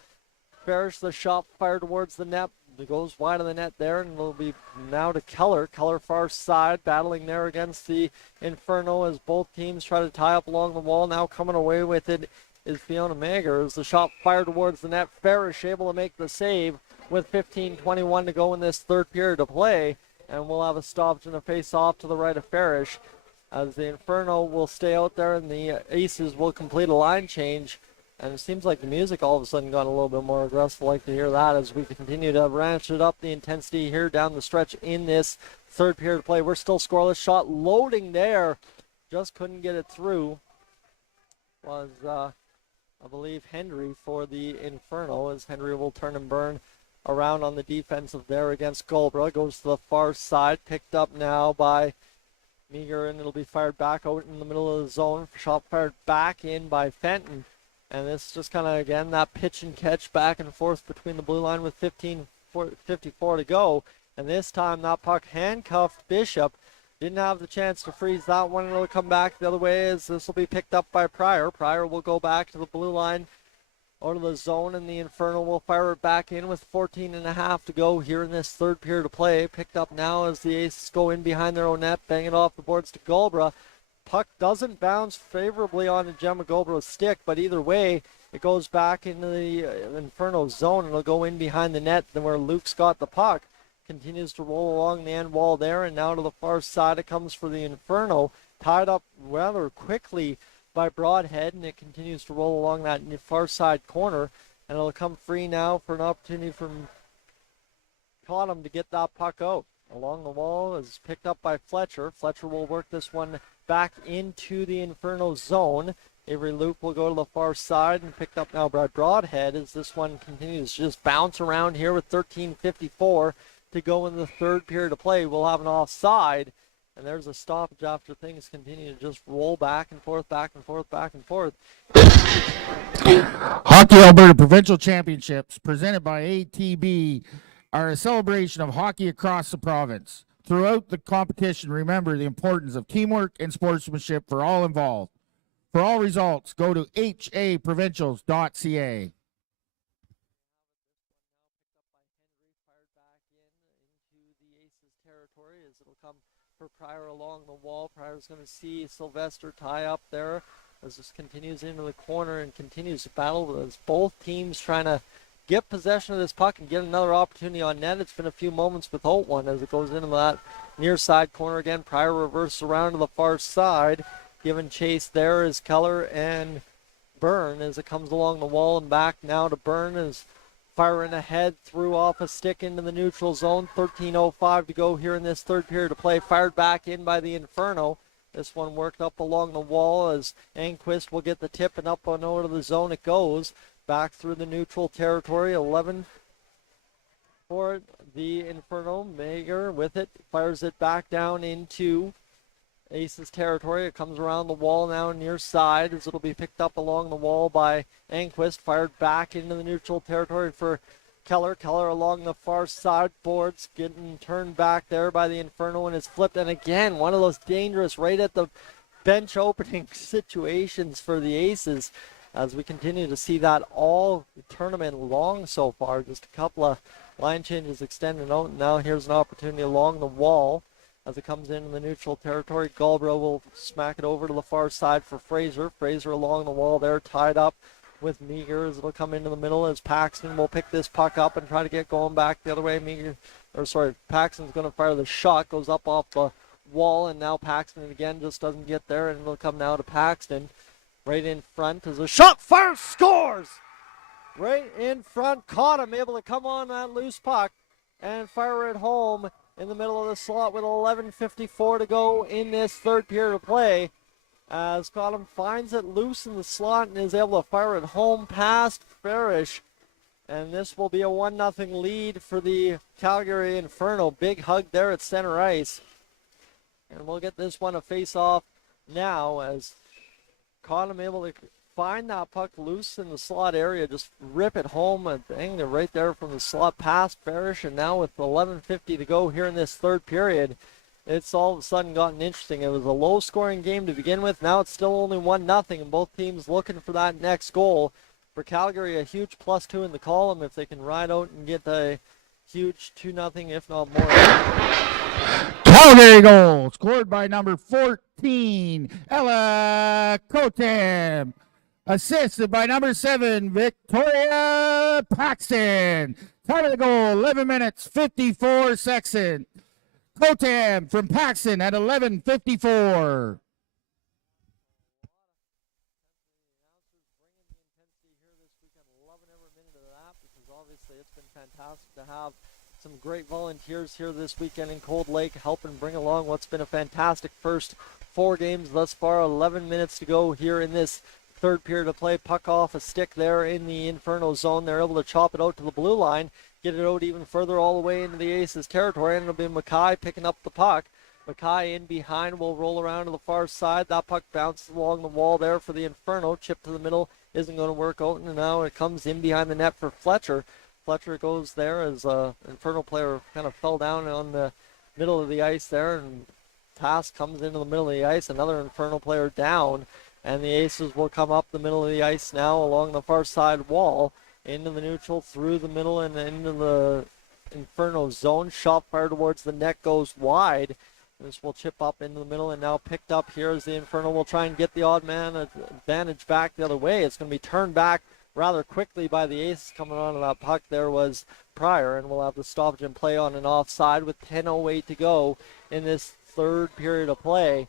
Farish. The shot fired towards the net. It goes wide of the net there, and it'll be now to Keller. Keller far side, battling there against the Inferno as both teams try to tie up along the wall. Now coming away with it is Fiona Mager as the shot fired towards the net. Farish able to make the save with 15:21 to go in this third period of play, and we'll have a stoppage and a face-off to the right of Farish as the Inferno will stay out there and the Aces will complete a line change. And it seems like the music all of a sudden got a little bit more aggressive. Like to hear that as we continue to ratchet up the intensity here down the stretch in this third period of play. We're still scoreless. Shot loading there, just couldn't get it through. Was I believe Henry for the Inferno, as Henry will turn and burn around on the defensive there against Goldborough. Goes to the far side, picked up now by Meager, and it'll be fired back out in the middle of the zone. Shot fired back in by Fenton. And this just kind of, again, that pitch and catch back and forth between the blue line with 15:54 to go. And this time that puck handcuffed Bishop. Didn't have the chance to freeze that one. It'll come back the other way as this will be picked up by Pryor. Pryor will go back to the blue line or to the zone, and the Inferno will fire it back in with 14.5 to go here in this third period of play. Picked up now as the Aces go in behind their own net, bang it off the boards to Goldborough. Puck doesn't bounce favorably on Gemma Goldborough's stick, but either way, it goes back into the Inferno zone, and it'll go in behind the net where Luke's got the puck. Continues to roll along the end wall there, and now to the far side it comes for the Inferno. Tied up rather quickly by Broadhead, and it continues to roll along that far side corner, and it'll come free now for an opportunity from Cottam to get that puck out. Along the wall is picked up by Fletcher. Fletcher will work this one back into the Inferno zone. Avery Luke will go to the far side and picked up now by Broadhead as this one continues to just bounce around here with 13:54 to go in the third period of play. We'll have an offside, and there's a stoppage after things continue to just roll back and forth, back and forth, back and forth. Hockey Alberta Provincial Championships presented by ATB are a celebration of hockey across the province. Throughout the competition, remember the importance of teamwork and sportsmanship for all involved. For all results, go to haprovincials.ca. As it'll come for Pryor along the wall. Pryor's going to see Sylvester tie up there as this continues into the corner and continues to battle as both teams trying to get possession of this puck and get another opportunity on net. It's been a few moments without one as it goes into that near side corner again. Pryor reverses around to the far side. Giving chase there is Keller and Byrne as it comes along the wall and back now to Byrne as firing ahead, threw off a stick into the neutral zone. 13:05 to go here in this third period of play. Fired back in by the Inferno. This one worked up along the wall as Anquist will get the tip and up and over to the zone it goes. Back through the neutral territory. 11 for the Inferno. Mager with it. Fires it back down into Ace's territory. It comes around the wall now near side as it'll be picked up along the wall by Anquist. Fired back into the neutral territory for Keller. Keller along the far side boards, getting turned back there by the Inferno and is flipped. And again, one of those dangerous right at the bench opening situations for the Aces as we continue to see that all tournament long so far. Just a couple of line changes extended out. And now here's an opportunity along the wall. As it comes in the neutral territory, Galbraith will smack it over to the far side for Fraser. Fraser along the wall there, tied up with Meager as it'll come into the middle as Paxton will pick this puck up and try to get going back the other way. Paxton's going to fire the shot, goes up off the wall, and now Paxton again just doesn't get there, and it'll come now to Paxton. Right in front as a shot fires, scores! Right in front, caught him, able to come on that loose puck and fire it home in the middle of the slot with 11:54 to go in this third period of play. As Cottam finds it loose in the slot and is able to fire it home past Farish. And this will be a 1-0 lead for the Calgary Inferno. Big hug there at center ice. And we'll get this one a face-off now as Cottam able to find that puck loose in the slot area, just rip it home and hang it right there from the slot past Farish. And now with 11:50 to go here in this third period, it's all of a sudden gotten interesting. It was a low-scoring game to begin with. Now it's still only 1-0, and both teams looking for that next goal. For Calgary, a huge +2 in the column if they can ride out and get a huge 2-0, if not more. Calgary goal scored by number 14, Ella Kotem. Assisted by number 7, Victoria Paxton. Time of the goal, 11 minutes, 54 seconds. Kotem from Paxton at 11:54. Obviously, it's been fantastic to have some great volunteers here this weekend in Cold Lake helping bring along what's been a fantastic first 4 games thus far. 11 minutes to go here in this third period of play. Puck off a stick there in the Inferno zone. They're able to chop it out to the blue line, get it out even further all the way into the Aces territory, and it'll be Mackay picking up the puck. Mackay in behind will roll around to the far side. That puck bounces along the wall there for the Inferno. Chip to the middle isn't going to work out, and now it comes in behind the net for Fletcher. Fletcher goes there as an Inferno player kind of fell down on the middle of the ice there, and Task comes into the middle of the ice. Another Inferno player down, and the Aces will come up the middle of the ice now along the far side wall into the neutral, through the middle, and into the Inferno zone. Shot fired towards the net goes wide. This will chip up into the middle and now picked up here as the Inferno will try and get the odd man advantage back the other way. It's going to be turned back rather quickly by the Aces. Coming onto that puck there was Pryor, and we'll have the stoppage and play on an offside with 10:08 to go in this third period of play.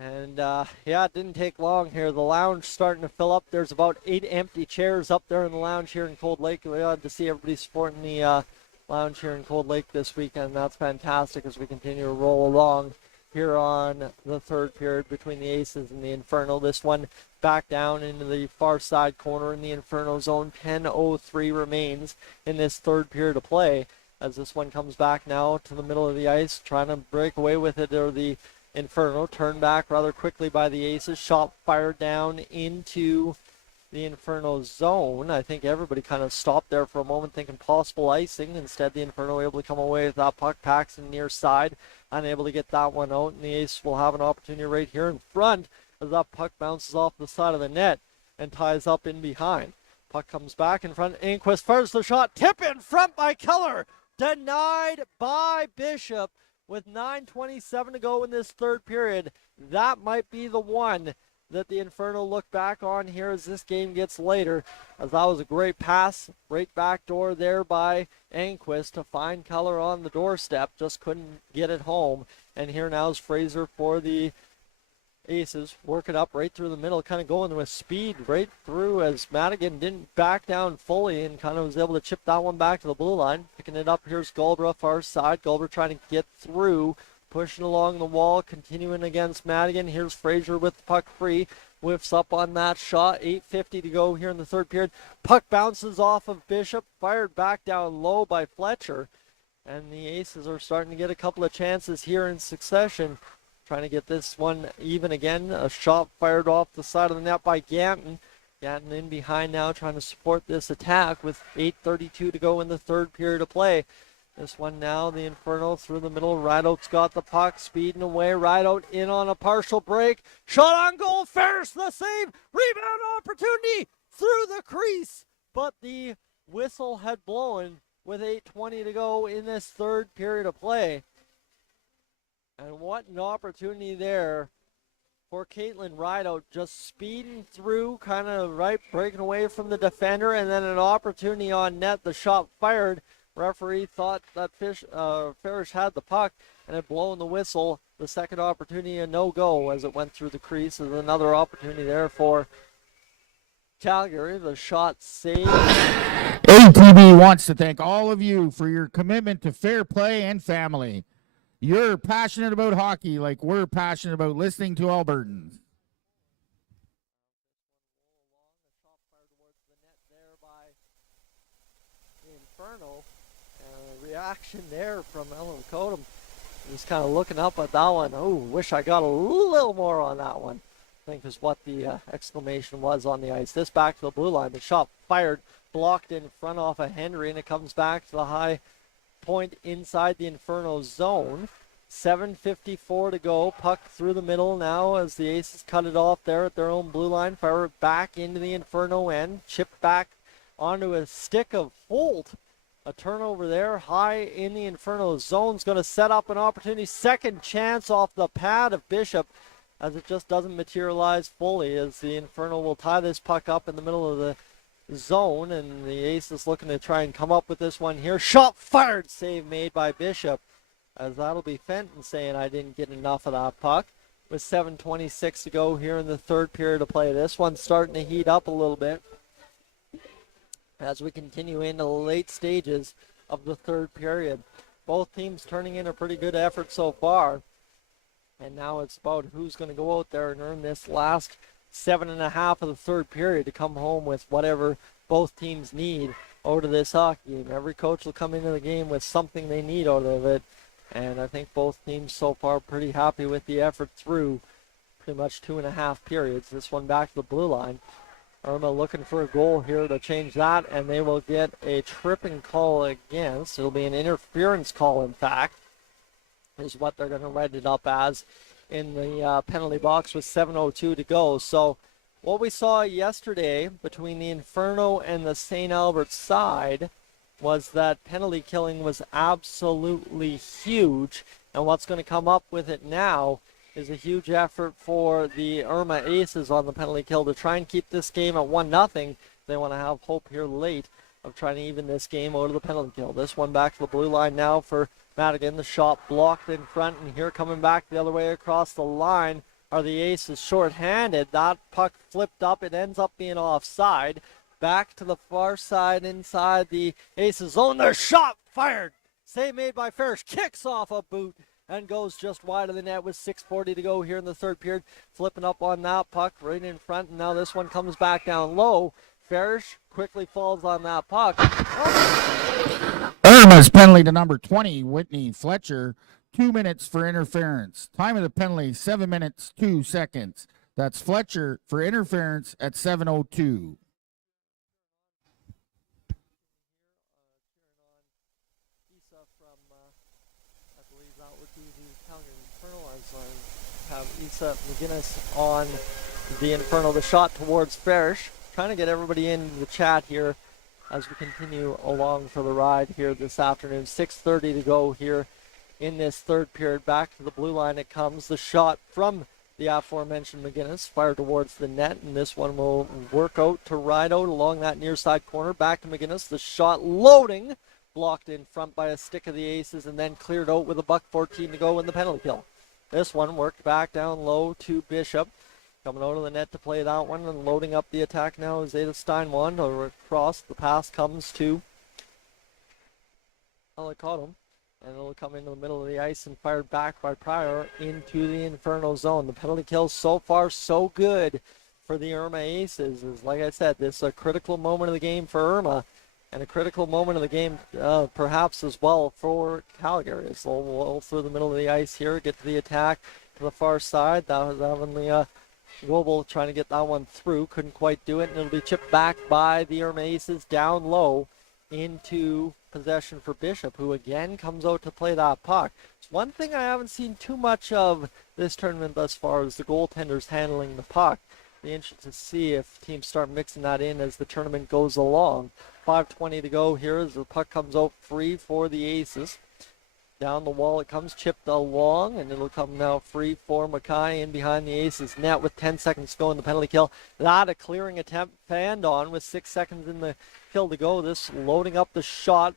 And yeah, it didn't take long here. The lounge starting to fill up. There's about 8 empty chairs up there in the lounge here in Cold Lake. We had to see everybody supporting the lounge here in Cold Lake this weekend. That's fantastic as we continue to roll along here on the third period between the Aces and the Inferno. This one back down into the far side corner in the Inferno zone. 10:03 remains in this third period of play as this one comes back now to the middle of the ice, trying to break away with it, or the Inferno turned back rather quickly by the Aces. Shot fired down into the Inferno zone. I think everybody kind of stopped there for a moment thinking possible icing. Instead, the Inferno able to come away with that puck. Paxton near side, unable to get that one out, and the Ace will have an opportunity right here in front as that puck bounces off the side of the net and ties up in behind. Puck comes back in front. Enquist fires the shot. Tip in front by Keller. Denied by Bishop with 9:27 to go in this third period. That might be the one that the Inferno look back on here as this game gets later, as that was a great pass, right back door there by Enquist to find Keller on the doorstep, just couldn't get it home. And here now is Fraser for the Aces, working up right through the middle, kind of going with speed right through as Madigan didn't back down fully and kind of was able to chip that one back to the blue line. Picking it up, here's Galbraith, far side. Galbraith trying to get through, pushing along the wall, continuing against Madigan. Here's Fraser with the puck free, whiffs up on that shot. 8:50 to go here in the third period. Puck bounces off of Bishop, fired back down low by Fletcher. And the Aces are starting to get a couple of chances here in succession, trying to get this one even again. A shot fired off the side of the net by Ganton. Ganton in behind now, trying to support this attack with 8:32 to go in the third period of play. This one now, the Inferno through the middle. Rideout's got the puck, speeding away. Rideout in on a partial break. Shot on goal. Ferris the save. Rebound opportunity through the crease. But the whistle had blown with 8:20 to go in this third period of play. And what an opportunity there for Caitlin Rideout, just speeding through, kind of right, breaking away from the defender, and then an opportunity on net. The shot fired. Referee thought that Farish had the puck and had blown the whistle. The second opportunity, a no-go as it went through the crease. There's another opportunity there for Calgary. The shot saved. ATV wants to thank all of you for your commitment to fair play and family. You're passionate about hockey like we're passionate about listening to Albertans. Inferno. Reaction there from Ellen Codum. Just kind of looking up at that one. Oh, wish I got a little more on that one, I think is what the exclamation was on the ice. This back to the blue line. The shot fired, blocked in front off of Henry, and it comes back to the high point inside the Inferno zone. 7:54 to go. Puck through the middle now as the Aces cut it off there at their own blue line. Fire it back into the Inferno end. Chip back onto a stick of Holt. A turnover there high in the Inferno zone is going to set up an opportunity. Second chance off the pad of Bishop as it just doesn't materialize fully, as the Inferno will tie this puck up in the middle of the zone, and the Aces looking to try and come up with this one here. Shot fired, save made by Bishop, as that'll be Fenton saying I didn't get enough of that puck. With 7:26 to go here in the third period of play. This one's starting to heat up a little bit as we continue into the late stages of the third period. Both teams turning in a pretty good effort so far. And now it's about who's going to go out there and earn this last 7.5 of the third period to come home with whatever both teams need out of this hockey game. Every coach will come into the game with something they need out of it. And I think both teams so far pretty happy with the effort through pretty much 2.5 periods. This one back to the blue line. Irma looking for a goal here to change that, and they will get a tripping call against. It'll be an interference call, in fact, is what they're going to write it up as in the penalty box with 7:02 to go. So what we saw yesterday between the Inferno and the St. Albert side was that penalty killing was absolutely huge, and what's going to come up with it now is a huge effort for the Irma Aces on the penalty kill to try and keep this game at 1-0. They want to have hope here late of trying to even this game out of the penalty kill. This one back to the blue line now for Madigan. The shot blocked in front, and here coming back the other way across the line are the Aces short-handed. That puck flipped up. It ends up being offside. Back to the far side inside the Aces zone. The shot fired. Save made by Farish. Kicks off a boot and goes just wide of the net with 6:40 to go here in the third period. Flipping up on that puck right in front, and now this one comes back down low. Farish quickly falls on that puck. Irma's penalty to number 20, Whitney Fletcher. 2 minutes for interference. Time of the penalty, 7 minutes, 2 seconds. That's Fletcher for interference at 7:02. I believe that would be the Calgary Inferno, as I have Isa McGinnis on the Inferno. The shot towards Farish. Trying to get everybody in the chat here as we continue along for the ride here this afternoon. 6:30 to go here in this third period. Back to the blue line it comes. The shot from the aforementioned McGinnis fired towards the net, and this one will work out to ride out along that near side corner. Back to McGinnis. The shot loading. Blocked in front by a stick of the Aces and then cleared out with a $1:14 to go in the penalty kill. This one worked back down low to Bishop. Coming out of the net to play that one and loading up the attack now is Ada Steinwand over across. The pass comes to Alicottum, and it'll come into the middle of the ice and fired back by Pryor into the Inferno zone. The penalty kill so far so good for the Irma Aces. Is, like I said, this is a critical moment of the game for Irma. And a critical moment of the game, perhaps as well, for Calgary. So we'll through the middle of the ice here, get to the attack to the far side. That was Avonlea Global trying to get that one through. Couldn't quite do it, and it'll be chipped back by the Irma Aces down low into possession for Bishop, who again comes out to play that puck. It's one thing I haven't seen too much of this tournament thus far is the goaltenders handling the puck. Be interested to see if teams start mixing that in as the tournament goes along. 5:20 to go here as the puck comes out free for the Aces. Down the wall it comes, chipped along, and it'll come now free for Mackay in behind the Aces net with 10 seconds to go in the penalty kill. That a clearing attempt fanned on with 6 seconds in the kill to go. This loading up the shot.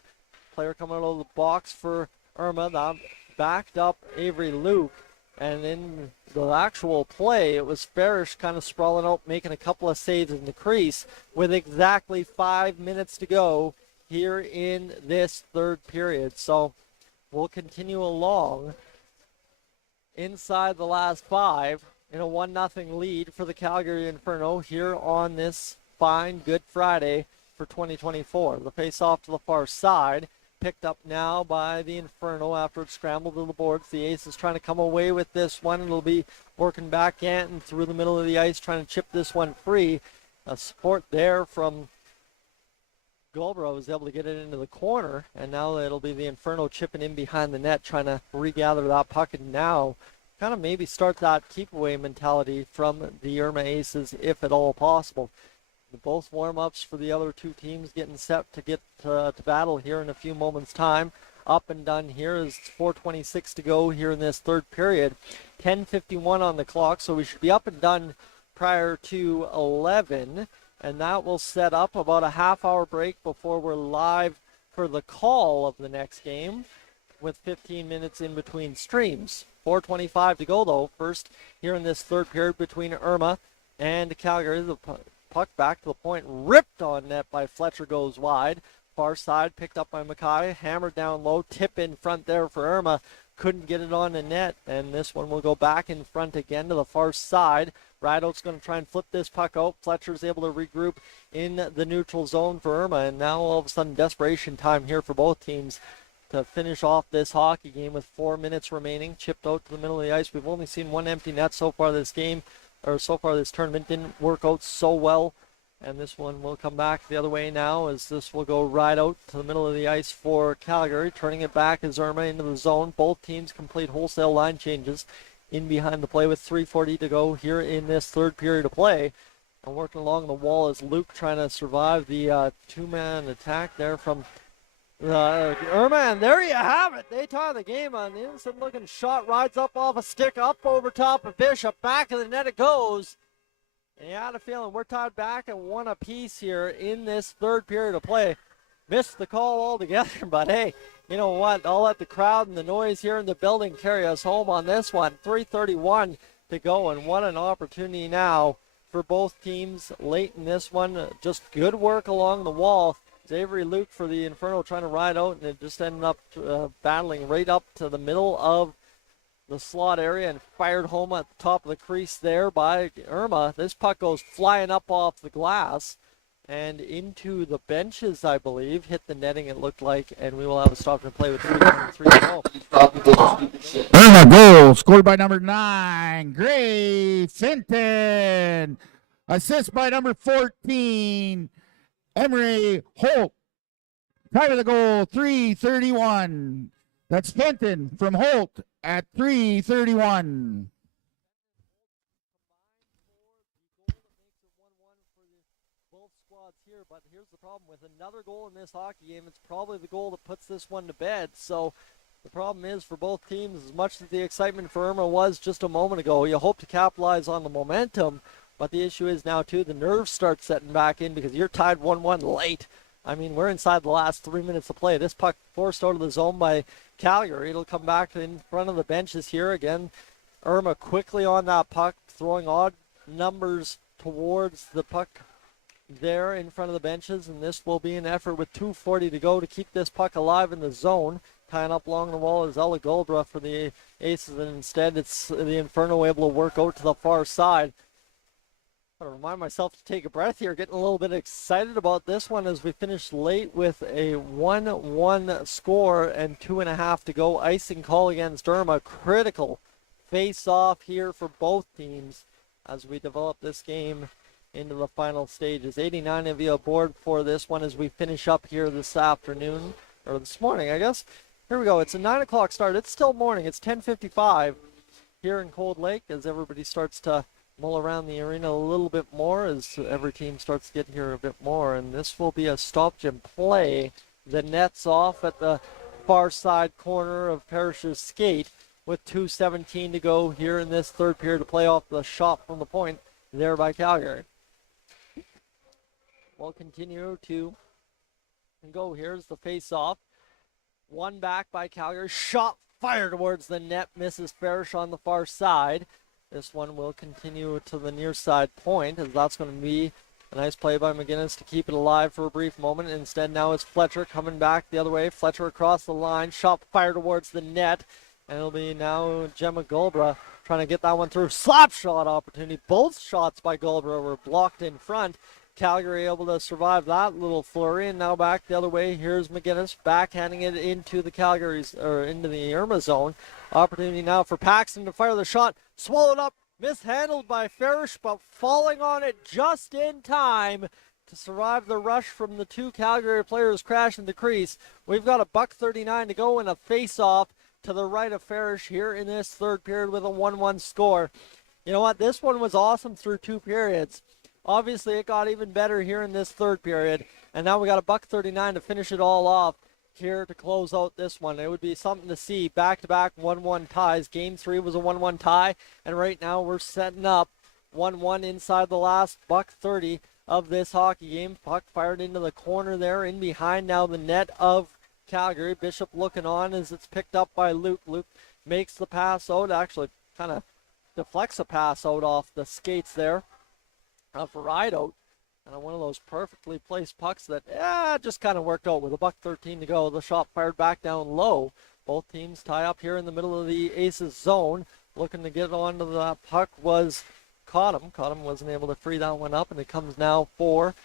Player coming out of the box for Irma. That backed up Avery Luke. And in the actual play, it was Farish kind of sprawling out, making a couple of saves in the crease with exactly 5 minutes to go here in this third period. So we'll continue along inside the last 5 in a 1-0 lead for the Calgary Inferno here on this fine Good Friday for 2024. The face-off to the far side. Picked up now by the Inferno after it scrambled to the boards. The Aces trying to come away with this one. It'll be working back and through the middle of the ice, trying to chip this one free. A support there from Goldborough was able to get it into the corner, and now it'll be the Inferno chipping in behind the net, trying to regather that puck, and now kind of maybe start that keep away mentality from the Irma Aces if at all possible. Both warm-ups for the other two teams getting set to get to battle here in a few moments' time. Up and done here is 4:26 to go here in this third period. 10:51 on the clock, so we should be up and done prior to 11. And that will set up about a half-hour break before we're live for the call of the next game with 15 minutes in between streams. 4:25 to go, though. First here in this third period between Irma and Calgary. The puck back to the point, ripped on net by Fletcher, goes wide. Far side picked up by Mackay, hammered down low, tip in front there for Irma. Couldn't get it on the net, and this one will go back in front again to the far side. Rideout's going to try and flip this puck out. Fletcher's able to regroup in the neutral zone for Irma, and now all of a sudden desperation time here for both teams to finish off this hockey game with 4 minutes remaining. Chipped out to the middle of the ice. We've only seen one empty net so far this game. Or so far this tournament didn't work out so well, and this one will come back the other way now as this will go right out to the middle of the ice for Calgary. Turning it back as Irma into the zone. Both teams complete wholesale line changes in behind the play with 3:40 to go here in this third period of play. And working along the wall is Luke trying to survive the two-man attack there from Irma, and there you have it. They tie the game on the inside looking shot, rides up off a stick, up over top of Bishop, back of the net it goes. And you had a feeling we're tied back at 1 apiece here in this third period of play. Missed the call altogether, but hey, you know what? I'll let the crowd and the noise here in the building carry us home on this one. 3:31 to go, and what an opportunity now for both teams late in this one. Just good work along the wall. Avery Luke for the Inferno trying to ride out, and it just ended up battling right up to the middle of the slot area and fired home at the top of the crease there by Irma. This puck goes flying up off the glass, and into the benches, I believe. Hit the netting, it looked like, and we will have a stop and play with 3:23 to go. Irma goal scored by number 9, Gray Fenton. Assist by number 14, Emery Holt. Time of the goal, 3:31. That's Fenton from Holt at 3:31. Here, but here's the problem with another goal in this hockey game. It's probably the goal that puts this one to bed. So the problem is for both teams, as much as the excitement for Irma was just a moment ago, you hope to capitalize on the momentum, but the issue is now too the nerves start setting back in because you're tied 1-1 late. I mean, we're inside the last 3 minutes of play. This puck forced out of the zone by Calgary. It'll come back in front of the benches here again. Irma quickly on that puck, throwing odd numbers towards the puck there in front of the benches, and this will be an effort with 2:40 to go to keep this puck alive in the zone. Tying up along the wall is Ella Goldbra for the Aces, and instead it's the Inferno able to work out to the far side. I remind myself to take a breath here, getting a little bit excited about this one as we finish late with a 1-1 score and 2.5 to go. Icing call against Irma. Critical face-off here for both teams as we develop this game into the final stages. 89 of you aboard for this one as we finish up here this afternoon, or this morning, I guess. Here we go. It's a 9 o'clock start. It's still morning. It's 10:55 here in Cold Lake as everybody starts to mull around the arena a little bit more as every team starts to get here a bit more. And this will be a stoppage and play. The net's off at the far side corner of Parrish's skate with 2:17 to go here in this third period to play off the shot from the point there by Calgary. We'll continue to go. Here's the face-off. One back by Calgary. Shot fired towards the net. Misses Parrish on the far side. This one will continue to the near side point as that's going to be a nice play by McGinnis to keep it alive for a brief moment. Instead, now it's Fletcher coming back the other way. Fletcher across the line. Shot fired towards the net. And it'll be now Gemma Goldbra trying to get that one through. Slap shot opportunity. Both shots by Goldbra were blocked in front. Calgary able to survive that little flurry, and now back the other way. Here's McGinnis backhanding it into the into the Irma zone. Opportunity now for Paxton to fire the shot. Swallowed up, mishandled by Farish, but falling on it just in time to survive the rush from the two Calgary players crashing the crease. We've got a $1:39 to go in a face-off to the right of Farish here in this third period with a 1-1 score. You know what? This one was awesome through two periods. Obviously, it got even better here in this third period, and now we got a $1:39 to finish it all off here to close out this one. It would be something to see. Back-to-back 1-1 ties. Game 3 was a 1-1 tie, and right now we're setting up 1-1 inside the last $1:30 of this hockey game. Puck fired into the corner there, in behind now the net of Calgary. Bishop looking on as it's picked up by Luke. Luke makes the pass out, actually kind of deflects a pass out off the skates there of Rideout, and on one of those perfectly placed pucks that just kind of worked out with a $1:13 to go. The shot fired back down low. Both teams tie up here in the middle of the Aces zone. Looking to get onto the puck was Cottam. Cottam wasn't able to free that one up, and it comes now for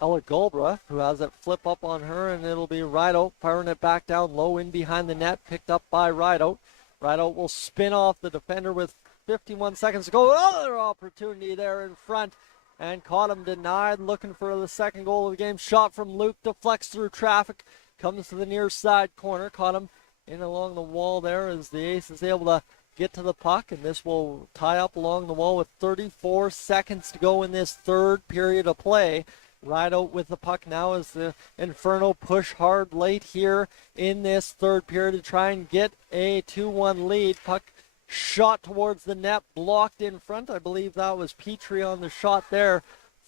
Ella Goldbra, who has it flip up on her, and it'll be Rideout firing it back down low in behind the net, picked up by Rideout. Rideout will spin off the defender with 51 seconds to go. Another opportunity there in front, and Cottam denied, looking for the second goal of the game. Shot from Luke, deflects through traffic, comes to the near side corner. Cottam in along the wall there as the Ace is able to get to the puck, and this will tie up along the wall with 34 seconds to go in this third period of play. Rideout with the puck now as the Inferno push hard late here in this third period to try and get a 2-1 lead. Puck shot towards the net, blocked in front. I believe that was Petrie on the shot there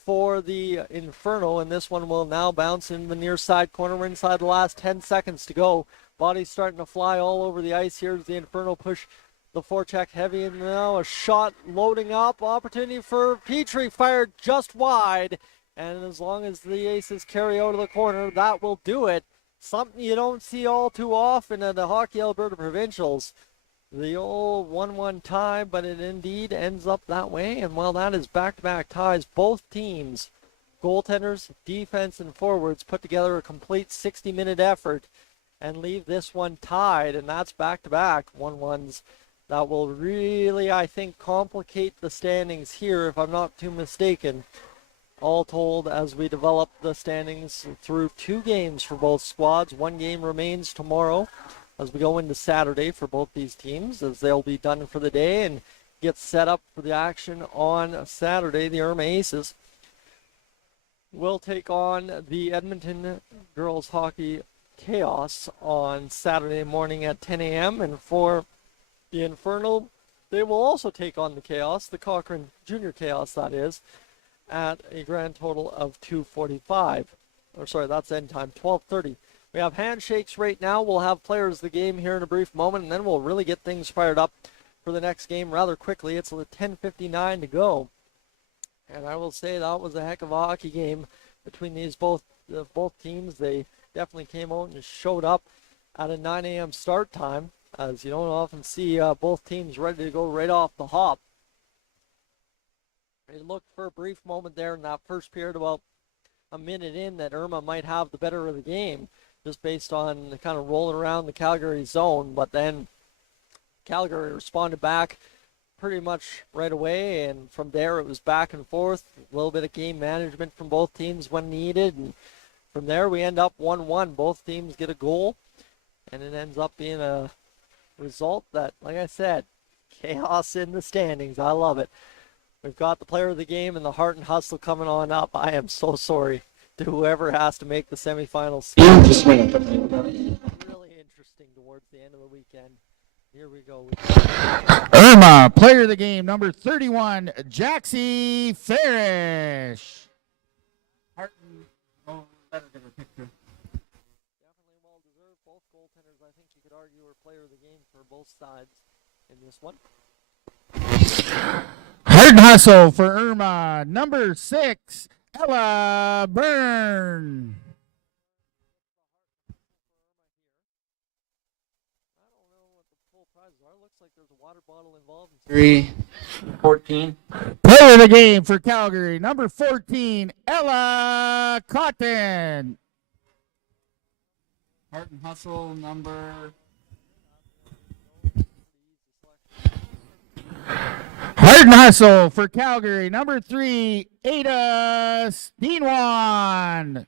for the Inferno, and this one will now bounce in the near side corner. We're inside the last 10 seconds to go. Bodies starting to fly all over the ice here as the Inferno push the forecheck heavy, and now a shot loading up. Opportunity for Petrie, fired just wide, and as long as the Aces carry out of the corner, that will do it. Something you don't see all too often in the Hockey Alberta Provincials. The old 1-1 tie, but it indeed ends up that way. And while that is back-to-back ties, both teams goaltenders, defense, and forwards put together a complete 60-minute effort and leave this one tied, and that's back-to-back 1-1s. That will really, I think, complicate the standings here, if I'm not too mistaken. All told, as we develop the standings through 2 games for both squads. 1 game remains tomorrow as we go into Saturday for both these teams, as they'll be done for the day and get set up for the action on Saturday. The Irma Aces will take on the Edmonton Girls Hockey Chaos on Saturday morning at 10 a.m. And for the Inferno, they will also take on the Chaos, the Cochrane Junior Chaos, that is, at a grand total of 2:45. Or sorry, that's end time, 12:30. We have handshakes right now. We'll have players of the game here in a brief moment, and then we'll really get things fired up for the next game rather quickly. It's 10:59 to go. And I will say that was a heck of a hockey game between these both teams. They definitely came out and showed up at a 9 a.m. start time, as you don't often see both teams ready to go right off the hop. It looked for a brief moment there in that first period, about a minute in, that Irma might have the better of the game, just based on the kind of rolling around the Calgary zone. But then Calgary responded back pretty much right away, and from there it was back and forth, a little bit of game management from both teams when needed, and from there we end up 1-1. Both teams get a goal, and it ends up being a result that, like I said, chaos in the standings. I love it. We've got the player of the game and the heart and hustle coming on up. I am so sorry to whoever has to make the semifinals. Really interesting towards the end of the weekend. Here we go. Irma, player of the game, number 31, Jaxie Farish. Definitely well deserved. Both goaltenders, I think you could argue, are player of the game for both sides in this one. Hard and hustle for Irma, number 6, Ella Byrne. I don't know what the full prizes are. Looks like there's a water bottle involved. 3-14. Player of the game for Calgary, number 14, Ella Cotton. Heart and hustle number. Hard and hustle for Calgary, number 3, Ada Steenwan.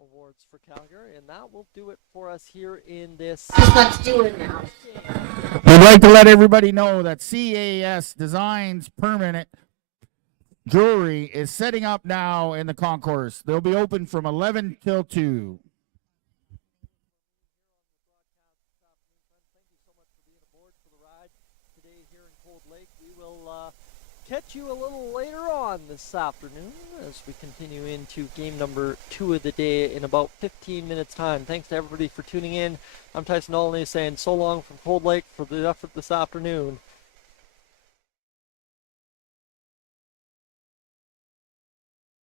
Awards for Calgary, and that will do it for us here in this. Let's do it now. We'd like to let everybody know that CAS Designs Permanent Jewelry is setting up now in the concourse. They'll be open from 11 till 2. We will catch you a little later on this afternoon as we continue into game number 2 of the day in about 15 minutes time. Thanks to everybody for tuning in. I'm Tyson Olney saying so long from Cold Lake for the effort this afternoon.